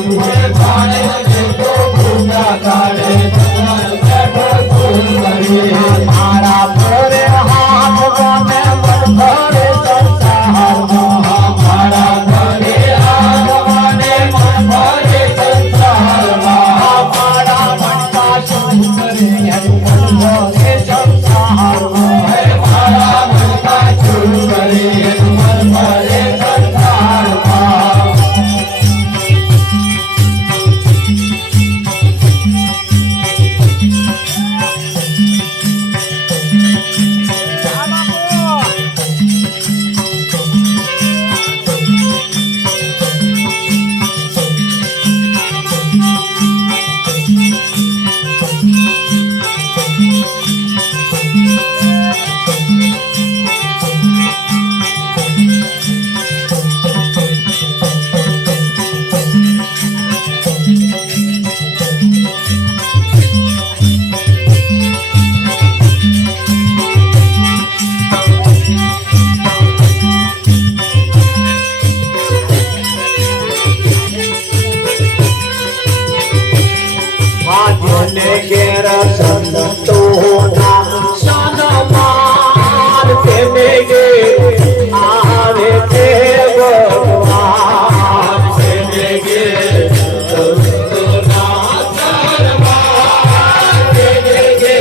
આપણે બને તો ભૂખ્યા કાઢે ભગવાન બેઠો શું કરે મારા ભરે હાથ ગમે મન ભરે સંસારમાં મારા ભરે હાથ ગમે મન ભરે સંસારમાં મારા મનમાં શું કરે મન ભરે સંસારમાં મારા મનમાં શું કરે મન ભરે સંસારમાં ઘેર સંતોના સન્માન તેને ગે આવે તે ભગવાન તેને ગે સંતોના સન્માન તેને ગે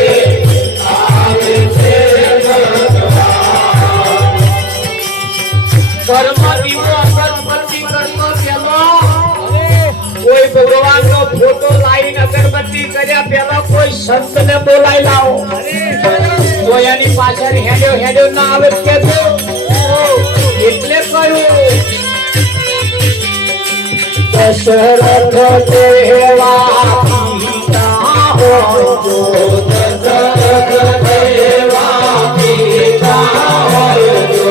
આવે તે ભગવાન કર્મની અગરબત્તી કરતો પેલો કોઈ ભગવાનનો ફોટો લાઈન અગરબત્તી કર્યા પેલા કોઈ સંતને બોલાઈ લાવો કોઈ એની પાછળ હેડ્યો હેડ્યો ના આવે કે એટલે કહ્યું દશરથ દેવા પિતા હોજો દશરથ દેવા પિતા હોજો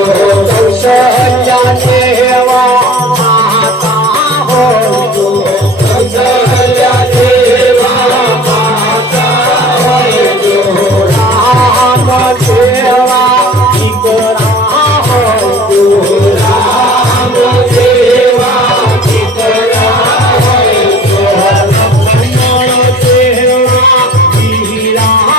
કૌશલ્યા દેવા માતા હોજો કૌશલ્યા દેવા માતા હોજો રામ દેવા દીકરા હોજો રામ દેવા દીકરા હોજો લક્ષ્મણ દેવા વીરા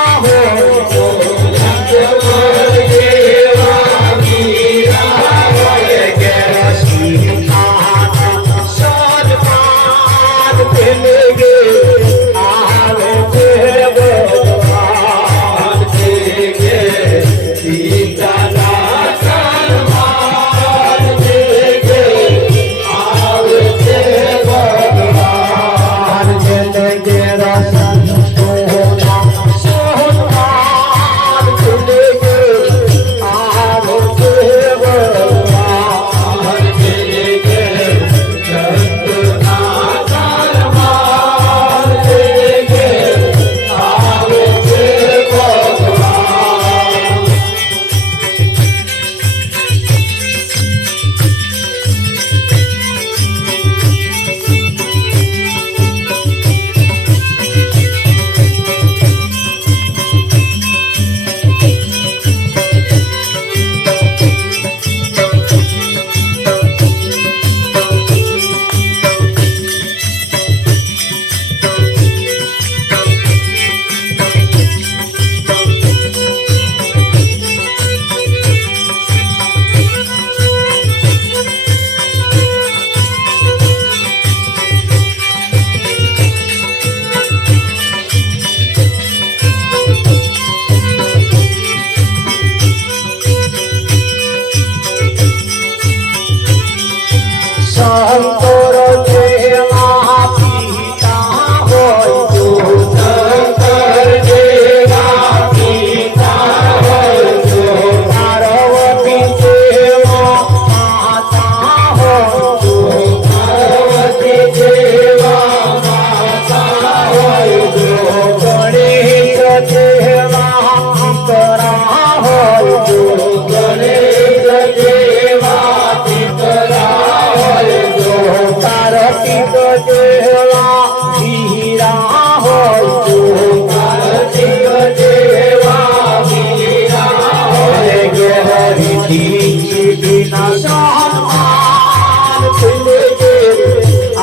રિદ્ધિ સિદ્ધિના સન્માન પેલે ઘેર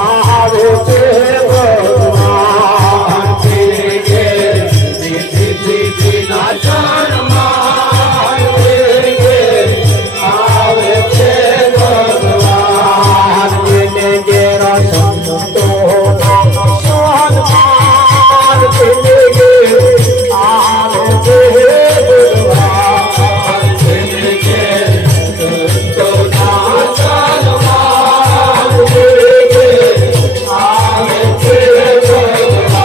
આવે છે ભગવાન પેલે ઘેર રિદ્ધિ સિદ્ધિના સન્માન પેલે ઘેર આવે છે ભગવાન પેલે ઘેર સંતોના સન્માન પેલે ઘેર આવે છે ભગવાન પેલે ઘેર સંતોના સન્માન પેલે ઘેર આવે છે ભગવાન.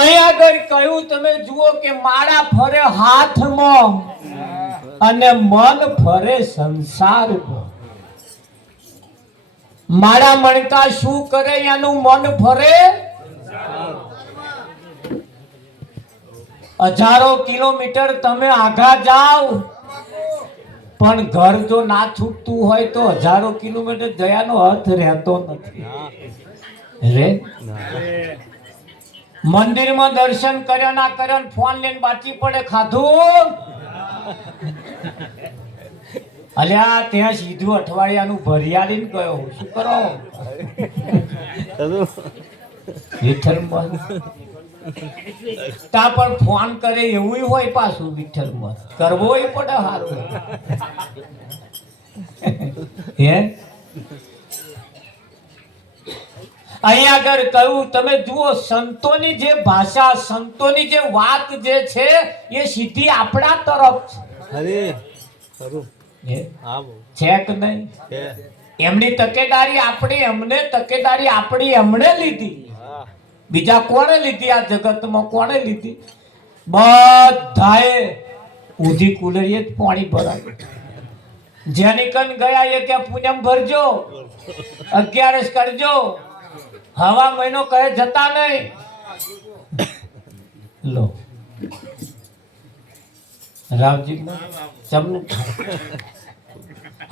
અહીંયા આગળ કહ્યું તમે જુઓ કે માળા ફરે હાથમાં અને મન ફરે સંસારમાં. માળા મણકા શું કરે એનું મન ફરે હજારો કિલોમીટર તમે આઘા જાઓ પણ ઘર જો ના છૂટતું હોય તો હજારો કિલોમીટર જયાનો અર્થ રહેતો નથી રે. મંદિરમાં દર્શન કર્યા ના કર્યા ફોન લઈને બાચી પડે ખાધું અલ્યા ત્યાં સીધું અઠવાડિયાનું ભરિયાળીને ગયો શું કરો વિઠ્ઠલમાં તા પણ ફોન કરે એવું હોય પાછું વિઠ્ઠલમાં કરવો પડે હારું હે. અહીંયા આગળ કહ્યું તમે જુઓ સંતોની જે ભાષા સંતોની જે વાત જે છે એ સીધી આપણા તરફ છે કે નહીં. એમની તકેદારી આપણી એમને તકેદારી આપણી એમણે લીધી બીજા કોણે લીધી આ જગતમાં કોણે લીધી બધાએ ઊંધી કુલરીએ જ પાણી ભરાયું. જેની કન ગયા એ કે પૂનમ ભરજો 11 કરજો હવા મહિનો કહે જતા નહીં લો રાવજી ચમનું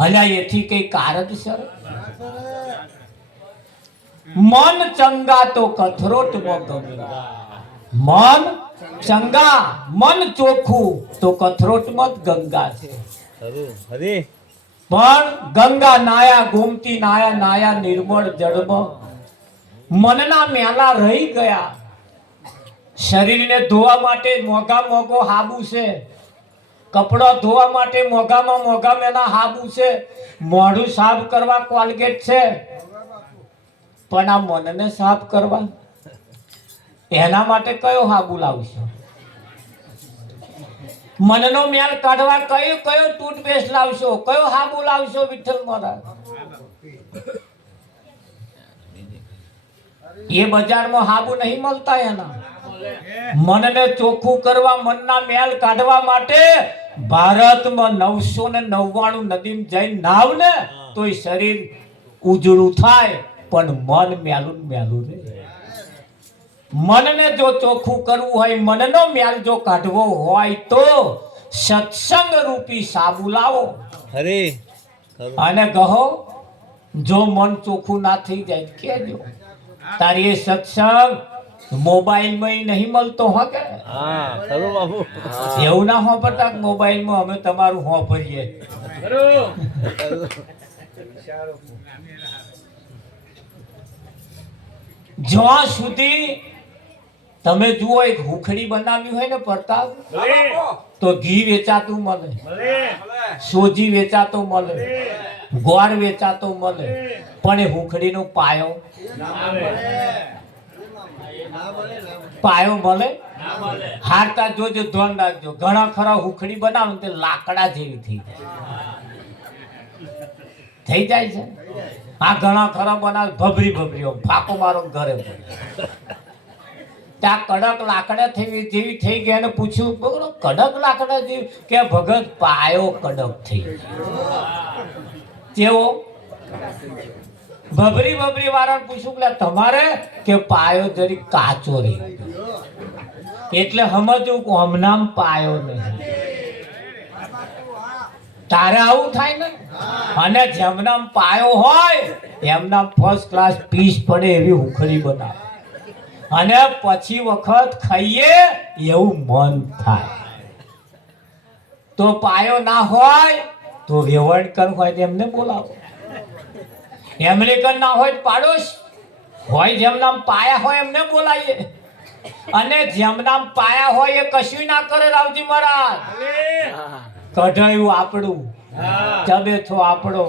હલ્યા એથી કઈ કારણ સર મન ચંગા તો કથરોટ ગંગા. મન ચંગા મન ચોખ્ખું તો કથરોટમાં ગંગા છે પણ ગંગા નાયા ગોમતી નાયા નાયા નિર્મળ જળમાં મનના મેલા રહી ગયા. શરીરને ધોવા માટે મોઘા મોઘો હાબુ છે કપડો ધોવા માટે મોઘામાં મોઘા મેના હાબુ છે મોઢું સાફ કરવા કોલગેટ છે પણ આ મનને સાફ કરવા એના માટે કયો હાબુ લાવશો? મનનો મેલ કાઢવા કયો ટૂથપેસ્ટ લાવશો? કયો હાબુ લાવશો? વિઠ્ઠલ મહારાજ એ બજારમાં હાબુ નહીં મળતા એના. મનને ચોખ્ખું કરવા મનના મેલ કાઢવા માટે ભારતમાં 999 નદીમાં જઈને નાવ ને તોય શરીર ઉજળું થાય પણ મન મેલું મેલું રહે. મનને જો ચોખ્ખું કરવું હોય મનનો મેલ જો કાઢવો હોય તો સત્સંગ રૂપી સાબુ લાવો અને કહો જો મન ચોખ્ખું ના થઈ જાય કેજો. તારી એ સત્સંગ મોબાઈલમાં નહીં મળતો હો કે એવું ના હોપરતા મોબાઈલમાં અમે તમારું હોપરીએ. જ્યાં સુધી તમે જુઓ એક હુખડી બનાવી હોય ને પ્રતાપ તો ઘી વેચાતું મળે સોજી વેચાતો મળે ગોળ વેચાતો મળે પણ એ હુખડીનો પાયો મળે હારતા જોજો ધ્યાન રાખજો. ઘણા ખરા હુખડી બનાવો તે લાકડા જેવી થઈ જાય છે. આ ઘણા ખરા બનાવે ભભરી ફાકો મારો ઘરે ત્યાં કડક લાકડા જેવી થઈ ગયા અને પૂછ્યું કડક લાકડા જેવી કે ભગત પાયો કડક થઈ કેવો ભભરી વાળાને પૂછું કે તમારે કે પાયો જરી કાચો રહી એટલે સમજવું કે હમણાં પાયો નહીં. તારે આવું થાય ને. અને જેમનામ પાયો હોય એમના ફર્સ્ટ ક્લાસ પીસ પડે એવી ઉખડી બનાવે અને પછી વખત ખાઈએ એવું મન થાય. તો પાયો ના હોય તો વેવણકર હોય તેમને બોલાવો. અમેરિકન ના હોય પાડોશ હોય જેમનામ પાયા હોય એમને બોલાવીએ. અને જેમનામ પાયા હોય એ કશું ના કરે રાવજી મહારાજ. કઢાયું આપણું, ચબેથો આપણો,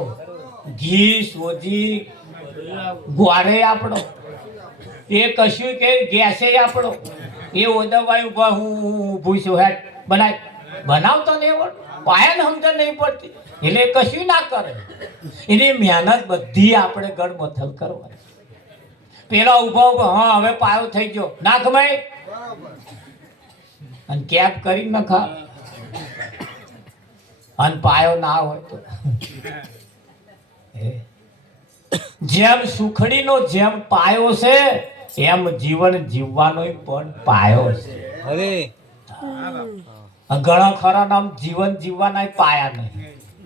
ઘી સોજી ગ્વારે આપણો, એ કશું કે ગેસે આપણો, એ ઓદવાયું હું ભૂસ્યો હેઠ બનાવતો નહીં આવડ પાયાને સમજણ નહીં પડતી એટલે કશું ના કરે. એની મહેનત બધી આપણે ગળમથલ કરવાની. પેલા ઉભા હા હવે પાયો થઈ ગયો નાખ ભાઈ અને કેપ કરી નખા અને પાયો ના હોય તો જેમ સુખડીનો જેમ પાયો છે એમ જીવન જીવવાનો પણ પાયો છે. ઘણા ખરા નામ જીવન જીવવાના પાયા નહીં.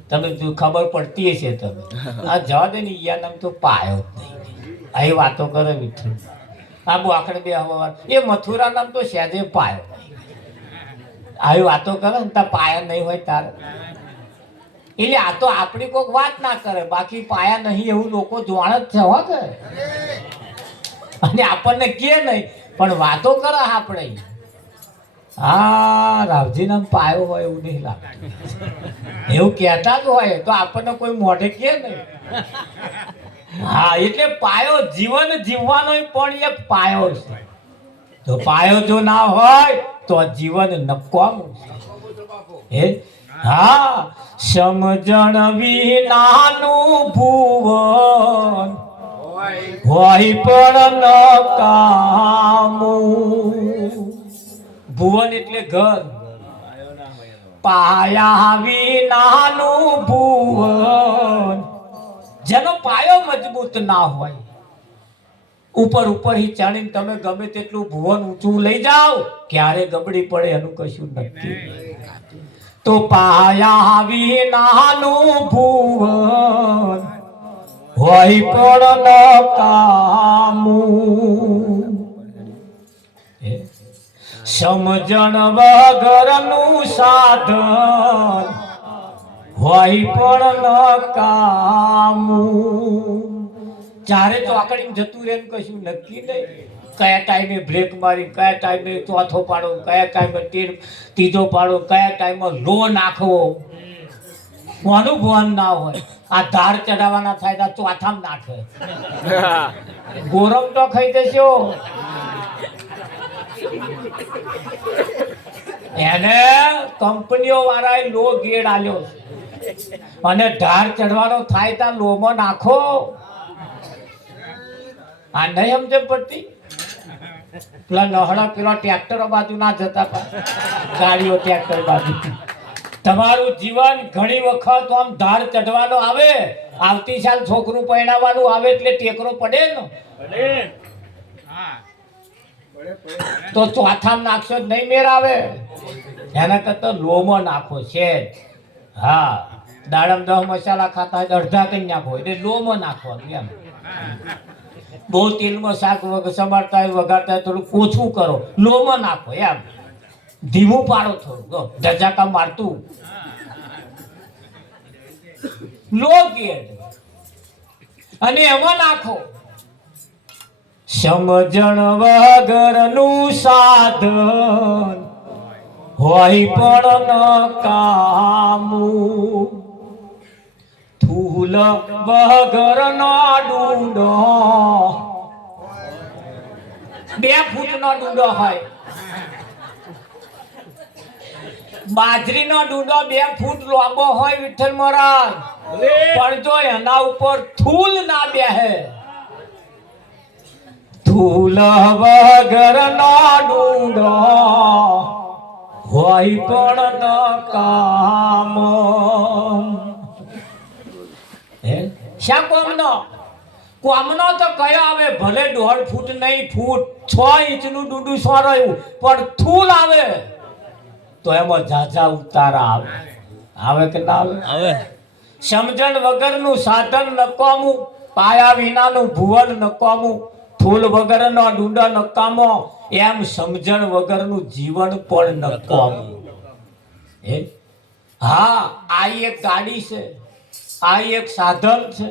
તમે જો ખબર પડતી હશે તમે આ જવા દે ને યા નામ તો પાયો જ નહીં. આવી વાતો કરે વિઠ્ઠલ. આ બોખડ બે હવા એ મથુરા નામ તો સહેજે પાયો. આવી વાતો કરે ને તાર પાયા નહીં હોય તારે. એટલે આ તો આપણી કોઈક વાત ના કરે બાકી પાયા નહીં એવું લોકો જાણ જ છે હો કે. અને આપણને કે નહીં પણ વાતો કરે આપણે. હા રાવજી નામ પાયો હોય એવું નહીં લાગતું. એવું કહેતા જ હોય તો આપણને કોઈ મોઢે કે નહીં. હા એટલે પાયો જીવન જીવવાનો પણ એક પાયો છે. તો પાયો જો ના હોય તો જીવન નકામું છે. હા સમજણ વિનાનું ભુવન હોય પણ નકામું. ભુવન એટલે ઘર, પાયા વિનાનું ભુવન. જેનો પાયો મજબૂત ના હોય ઉપર ચડીને તમે ગમે તેટલું ભુવન ઊંચું લઈ જાઓ ક્યારે ગબડી પડે એનું કશું નક્કી. તો પાયા વિનાનું ભુવન હોય પણ નકામું. સમજણ વગરનું સાધન હોય પણ નકામું. ચારે ચોકડી જતું રહે કશું નક્કી નહીં. કયા ટાઈમે બ્રેક મારી, કયા ટાઈમે ચોથો પાડો, કયા ટાઈમે ત્રીજો પાડો, કયા ટાઈમે લો નાખવો કોનું ભાન ના હોય. આ ધાર ચડાવવાના થાય તો ચોથામાં નાખે. ગોરમ તો ખાઈ દેશો એને કંપનીઓ વાળાએ લો ગેડ આલ્યો અને ધાર ચડવાનો થાય ત્યાં લોમાં નાખો. આ નહીં સમજ પડતી. પેલા નહડા પેલા ટ્રેક્ટરો બાજુ ના જતા ગાડીઓ ટ્રેક્ટર બાજુ. તમારું જીવન ઘણી વખત આમ ધાર ચઢવાનો આવે. આવતી સાલ છોકરું પરણાવવાનું આવે એટલે ટેકરો પડે ને તો ચોથામાં નાખશો જ નહીં મેર આવે. એના કરતા લોમાં નાખો છે. હા દાડમ 10 મસાલા ખાતા હોય અડધા કરી નાખો એટલે લોમાં નાખવાનું એમ. બહુ તેલમાં શાક સમારતા હોય વગાડતા હોય થોડું ઓછું કરો લોમાં નાખો એમ. ધીમું પાડો થોડું ધજાકા મારતું લો ગેડ અને એમાં નાખો. સમજણ વગરનું સાધન હોય પણ નકામું. થૂલ વગરનો ડુંડો 2 ફૂટનો ડુંડો હોય. બાજરીનો ડુંડો 2 ફૂટ લાંબો હોય વિઠ્ઠલ મહારાજ પણ જો એના ઉપર થૂલ ના બેહે. થૂલ વગરનો ડુંડો હોય પણ નકામો. શા કોમનો કોમનો તો કયો આવે ભલે 1.5 ફૂટ નહીં ફૂટ 6 ઇંચનું ડૂડું સોરાયું પણ થૂલ આવે તો એમાં ઝાઝા ઉતારા આવે કે ના આવે? સમજણ વગરનું સાધન નકામું, પાયા વિનાનું ભુવન નકામું, થૂલ વગરનો ડૂંડા નકામો, એમ સમજણ વગરનું જીવન પણ નકામું. હા, આ એક ગાડી છે, આ એક સાધન છે,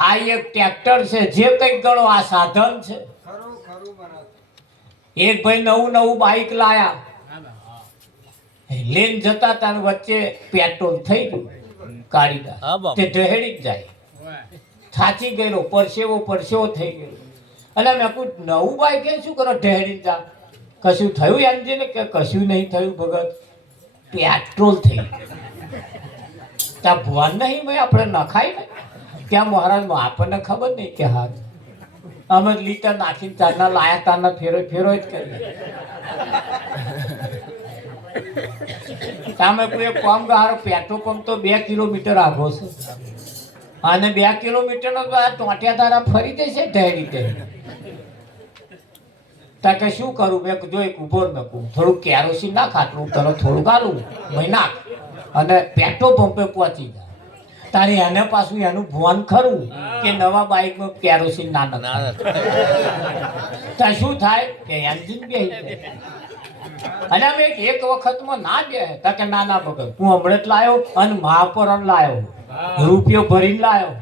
આ એક ટ્રેક્ટર છે, જે કંઈક ગણો આ સાધન છે. એક ભાઈ નવું બાઈક લાયા, લઈને જતા તાર વચ્ચે પેટ્રોલ થઈ ગયું, કાઢી તે ઢહેડી જ જાય, થાચી ગયેલો, પરસેવો થઈ ગયો. અને મેં કહું નવું બાઈક એ શું કરો ઢહેડી જા? કશું થયું એન્જિન કે કશું નહીં થયું ભગત, પેટ્રોલ થઈ ગયું. ત્યાં ભુવાન નહીં ભાઈ આપણે નખાય ને ત્યાં મહારાજ આપણને ખબર નહીં કે હા અમે લીટર નાખીને ચારના લાયા તારના ફેરો જ કરીએ. સામે કોઈ પંપ ગારો પેટ્રોલ પંપ તો 2 કિલોમીટર આગો છે અને 2 કિલોમીટરનો તો આ ટોટિયા તારા ફરી જશે ઢહેડી કે શું કરું? મેં જો એક ઉભો મેં કહું થોડું કેરોસીન નાખ, આટલું તને થોડું ગાલું નાખ અને પેટ્રોલ પંપે પહોંચી જાય. તારે એને પાછું એનું ભુવાન ખરું કે નવા બાઇકમાં કેરોસીન ના નાખે શું થાય કે એન્જિન બેસી જાય. અને અમે એક વખતમાં ના બે કે ના બગડ હું હમણાં જ લાવ્યો અને મહાપરણ લાવ્યો, રૂપિયો ભરીને લાવ્યો,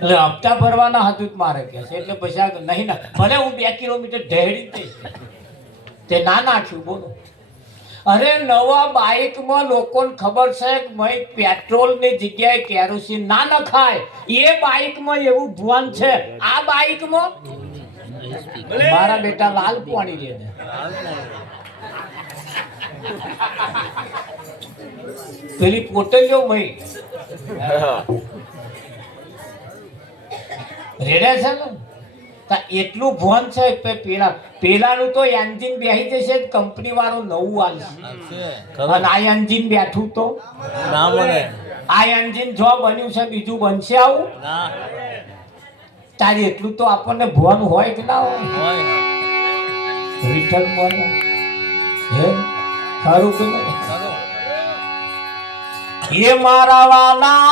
એટલે હપ્તા ભરવાના હતું મારે કે એટલે પૈસા નહીં ના ભલે હું 2 કિલોમીટર ઢેડી દઈશ તે ના નાખ્યું. બોલો, અરે નવા બાઇકમાં લોકોને ખબર છે કે ભાઈ પેટ્રોલની જગ્યાએ કેરોસીન ના નખાય, એ બાઇકમાં એવું ભુવાન છે. આ બાઇકમાં મારા બેટા લાલ પાણી લે પેલી પોટલીઓ ભાઈ રેડે છે ને એટલું ભોન છે પેલાનું તો એન્જિન બેસી જશે, કંપની વાળું નવું આવશે અને આ એન્જિન બેઠું તો આ એન્જિન જો બન્યું છે બીજું બનશે આવું? તારી એટલું તો આપણને ભોન હોય કે ના હોય? રિટર્ન બોલ હે ખરું કે નહીં? એ મારા વાલા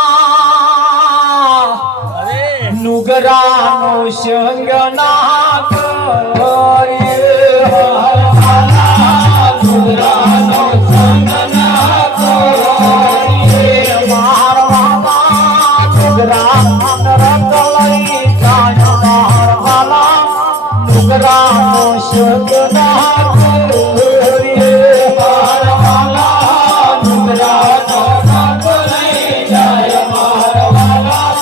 નુગરાનો સંગ ના કરીએ, નુગરાનો સંગ ના કરીએ, મારા વાલા નુગરાનો રતલઈ જાય, મારા વાલા નુગરાનો સંગ ના કરીએ, મારા વાલા નુગરાનો રતલઈ જાય, મારા વાલા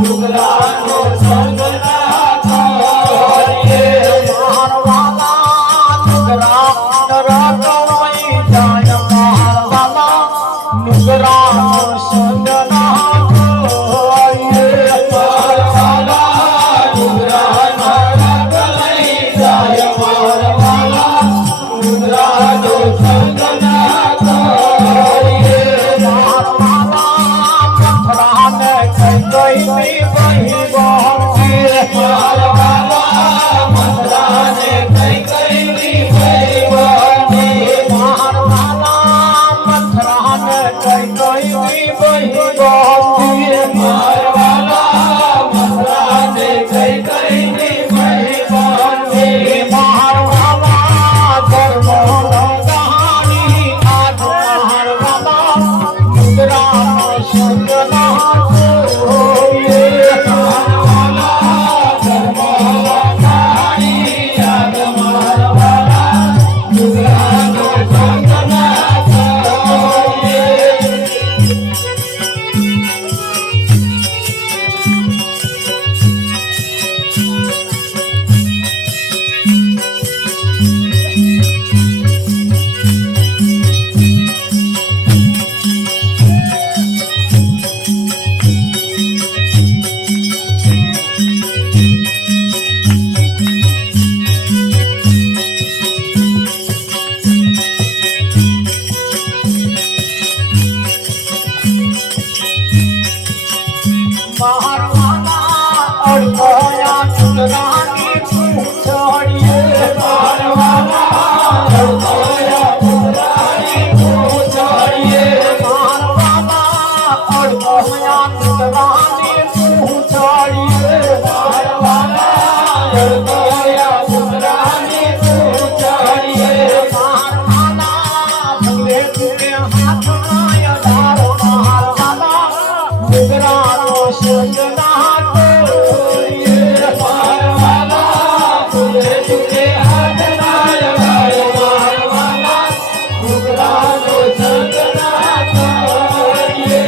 નુગરાનો સંગ ના કરીએ, મારા વાલા નુગરાનો રતલઈ જાય, મારા વાલા નુગરાનો સંગ ના કરીએ, મારા વાલા નુગરાનો રતલઈ જાય, મારા કરતોયા પુત્રાની પૂજારીએ મારવાના ભલે તુને હાથમાં અઢાર મારવાના નુગરાનો સજના તોરીએ મારવાના ભલે તુને હાથમાં અઢાર મારવાના નુગરાનો સજના તોરીએ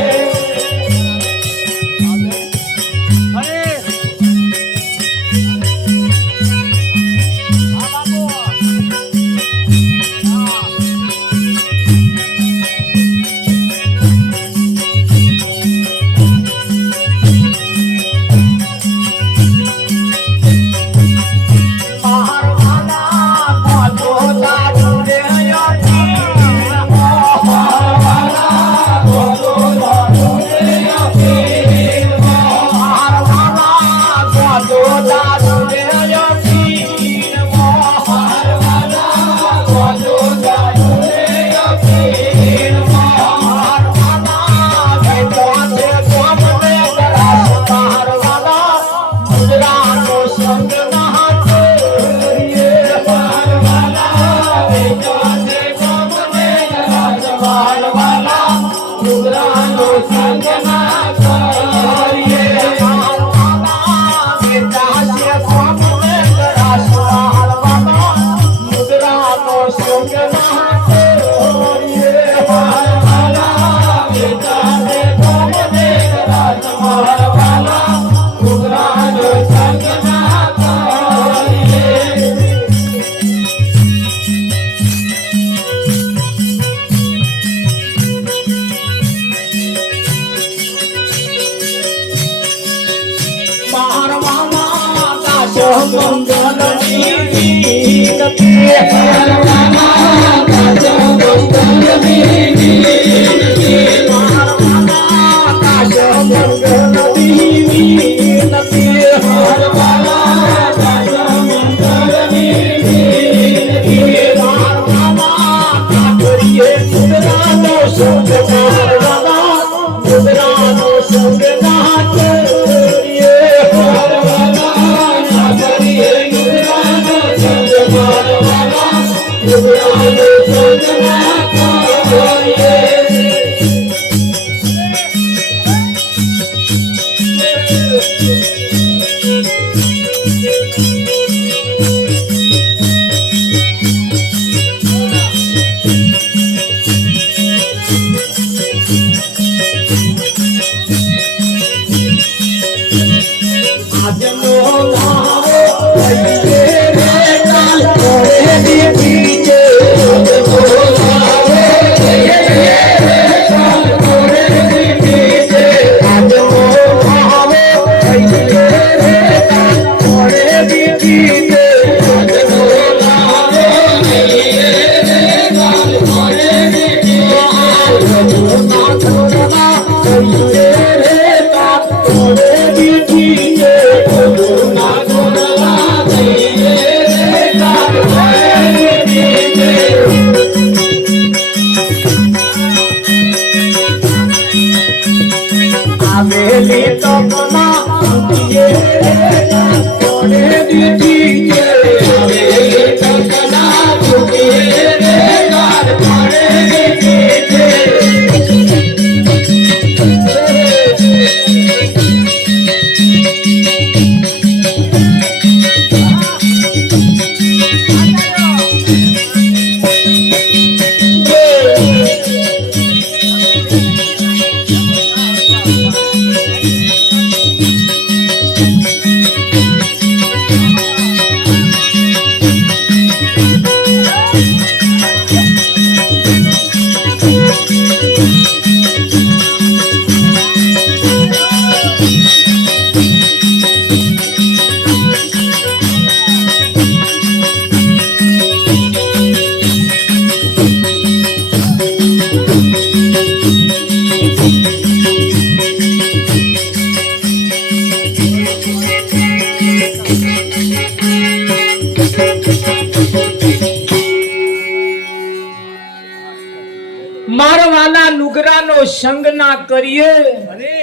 મારવાના નુગરાનો સંગ ના કરીએ અરે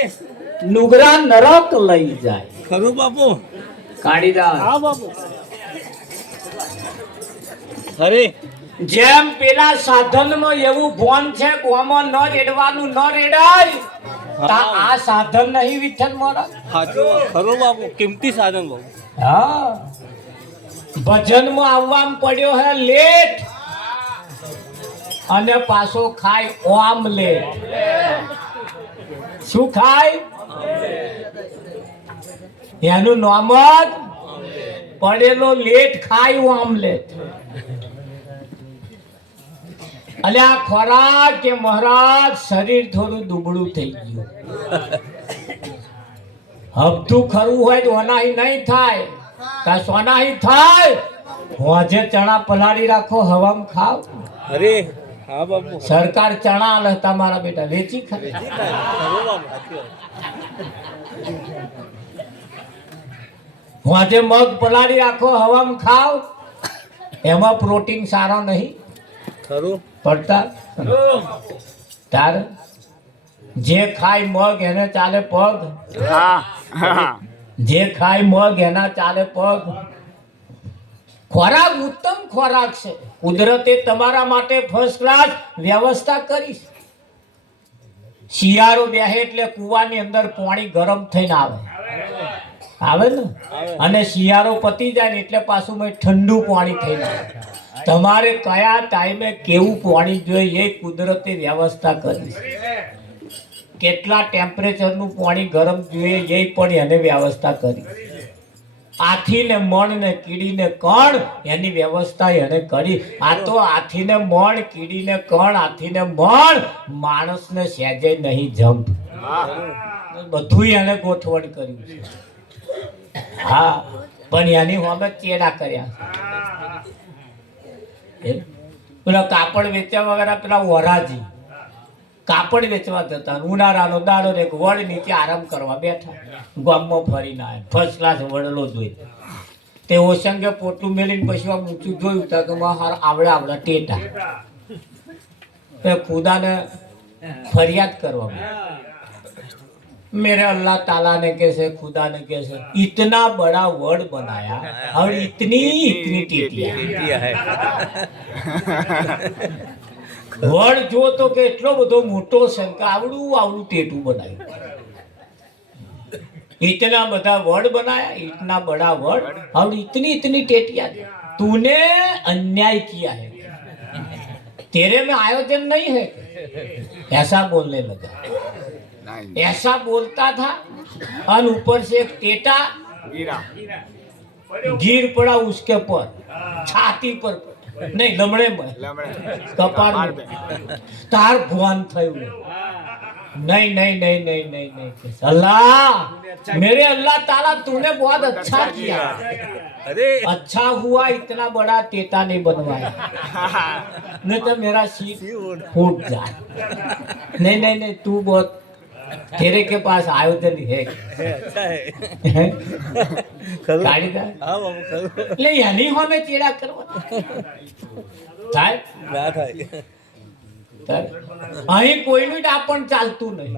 નુગરા નરક લઈ જાય. ખરું બાપુ. કાળીદાસ હા બાપુ અરે જેમ પેલા સાધનમાં એવું ભોન છે કે આમાં ન રેડવાનું ન રેડાય તા આ સાધન નહીં વિઠ્ઠલ મોરા સાચું ખરું બાપુ કિંમતી સાધન બાપુ હા ભજનમાં આવવામાં પડ્યો હે લેટ અને પાછો ખાય ઓમલેટ શું ખાય એનું નામ જ પડેલો લેટ ખાય ઓમલેટ અલે આ ખોરાક કે મહારાજ શરીર થોડું દુબળું થઈ ગયું હબતું ખરું હોય તો અનાહી નહીં થાય કા સોનાહી થાય હોજે ચણા પલાળી રાખો હવામ ખાવ અરે હા બાપુ સરકાર ચણા આલે તમારા બેટા વેચી ખાય ખરું બાપુ સાચી વાત હોજે મગ પલાળી રાખો હવામ ખાવ એમાં પ્રોટીન સારો નહીં ખરું પડતા તાર જે ખાય મગ એને ચાલે પગ જે ખાય મગ એના ચાલે પગ ખોરાક ઉત્તમ ખોરાક છે કુદરતે તમારા માટે ફર્સ્ટ ક્લાસ વ્યવસ્થા કરી છે શિયાળો બેહે એટલે કુવાની અંદર પાણી ગરમ થઈને આવે ને અને શિયાળો પતી જાય ને એટલે પાછું ઠંડુ પાણી થઈને આવે તમારે કયા ટાઈમે કેવું પાણી જોઈએ એ કુદરતે વ્યવસ્થા કરી છે કેટલા ટેમ્પરેચરનું પાણી ગરમ જોઈએ એ પણ એને વ્યવસ્થા કરી આથીને મણ ને કીડીને કણ એની વ્યવસ્થા એને કરી આ તો આથીને મણ કીડીને કણ આથીને મણ માણસને સહેજે નહીં જંપ બધું એને ગોઠવણ કર્યું છે હા પણ એની સામે ચેડા કર્યા પેલા કાપડ વેચવા વગેરે પેલા વરાજી કાપડ વેચવા જતા ઉનાળાનો દાડો ને વડ નીચે આરામ કરવા બેઠા ગામમાં ફરીને આવ્યા ફર્સ્ટ ક્લાસ વડલો જોઈ તે ઓશંગે પોટલું મેલીને પછી આમ ઊંચું જોયું તો આવડા ટેટા ખુદાને ફરિયાદ કરવા मेरे अल्लाह ताला ने कैसे खुदा ने कैसे इतना बड़ा वर्ड बनाया और इतनी टीटियां વર્ડ જો તો કે એટલો બધો મોટો છે કે આવડું ટેટું બનાવ્યું इतना બધા વર્ડ बनाया इतना बड़ा वर्ड और इतनी टेटियां तूने अन्याय किया है तेरे में आयोजन नहीं है ऐसा बोलने लगा ऐसा बोलता था और ऊपर से एक टेटा गिर पड़ा उसके पर छाती पर नहीं लमड़े में कपार में तार भुवन थયું नहीं नहीं नहीं नहीं नहीं नहीं अल्लाह मेरे अल्लाह ताला तूने बहुत अच्छा किया अरे अच्छा हुआ इतना बड़ा टेटा नहीं बनवाया नहीं तो मेरा सिर फूट जाए नहीं नहीं नहीं तू बहुत तेरे के पास आयोजन है अच्छा है કાળીદાસ હા બાપુ ખરું એટલે એની સામે ચેડા કરવા થાય ના થાય અહીં કોઈનું જ આપણ ચાલતું નહીં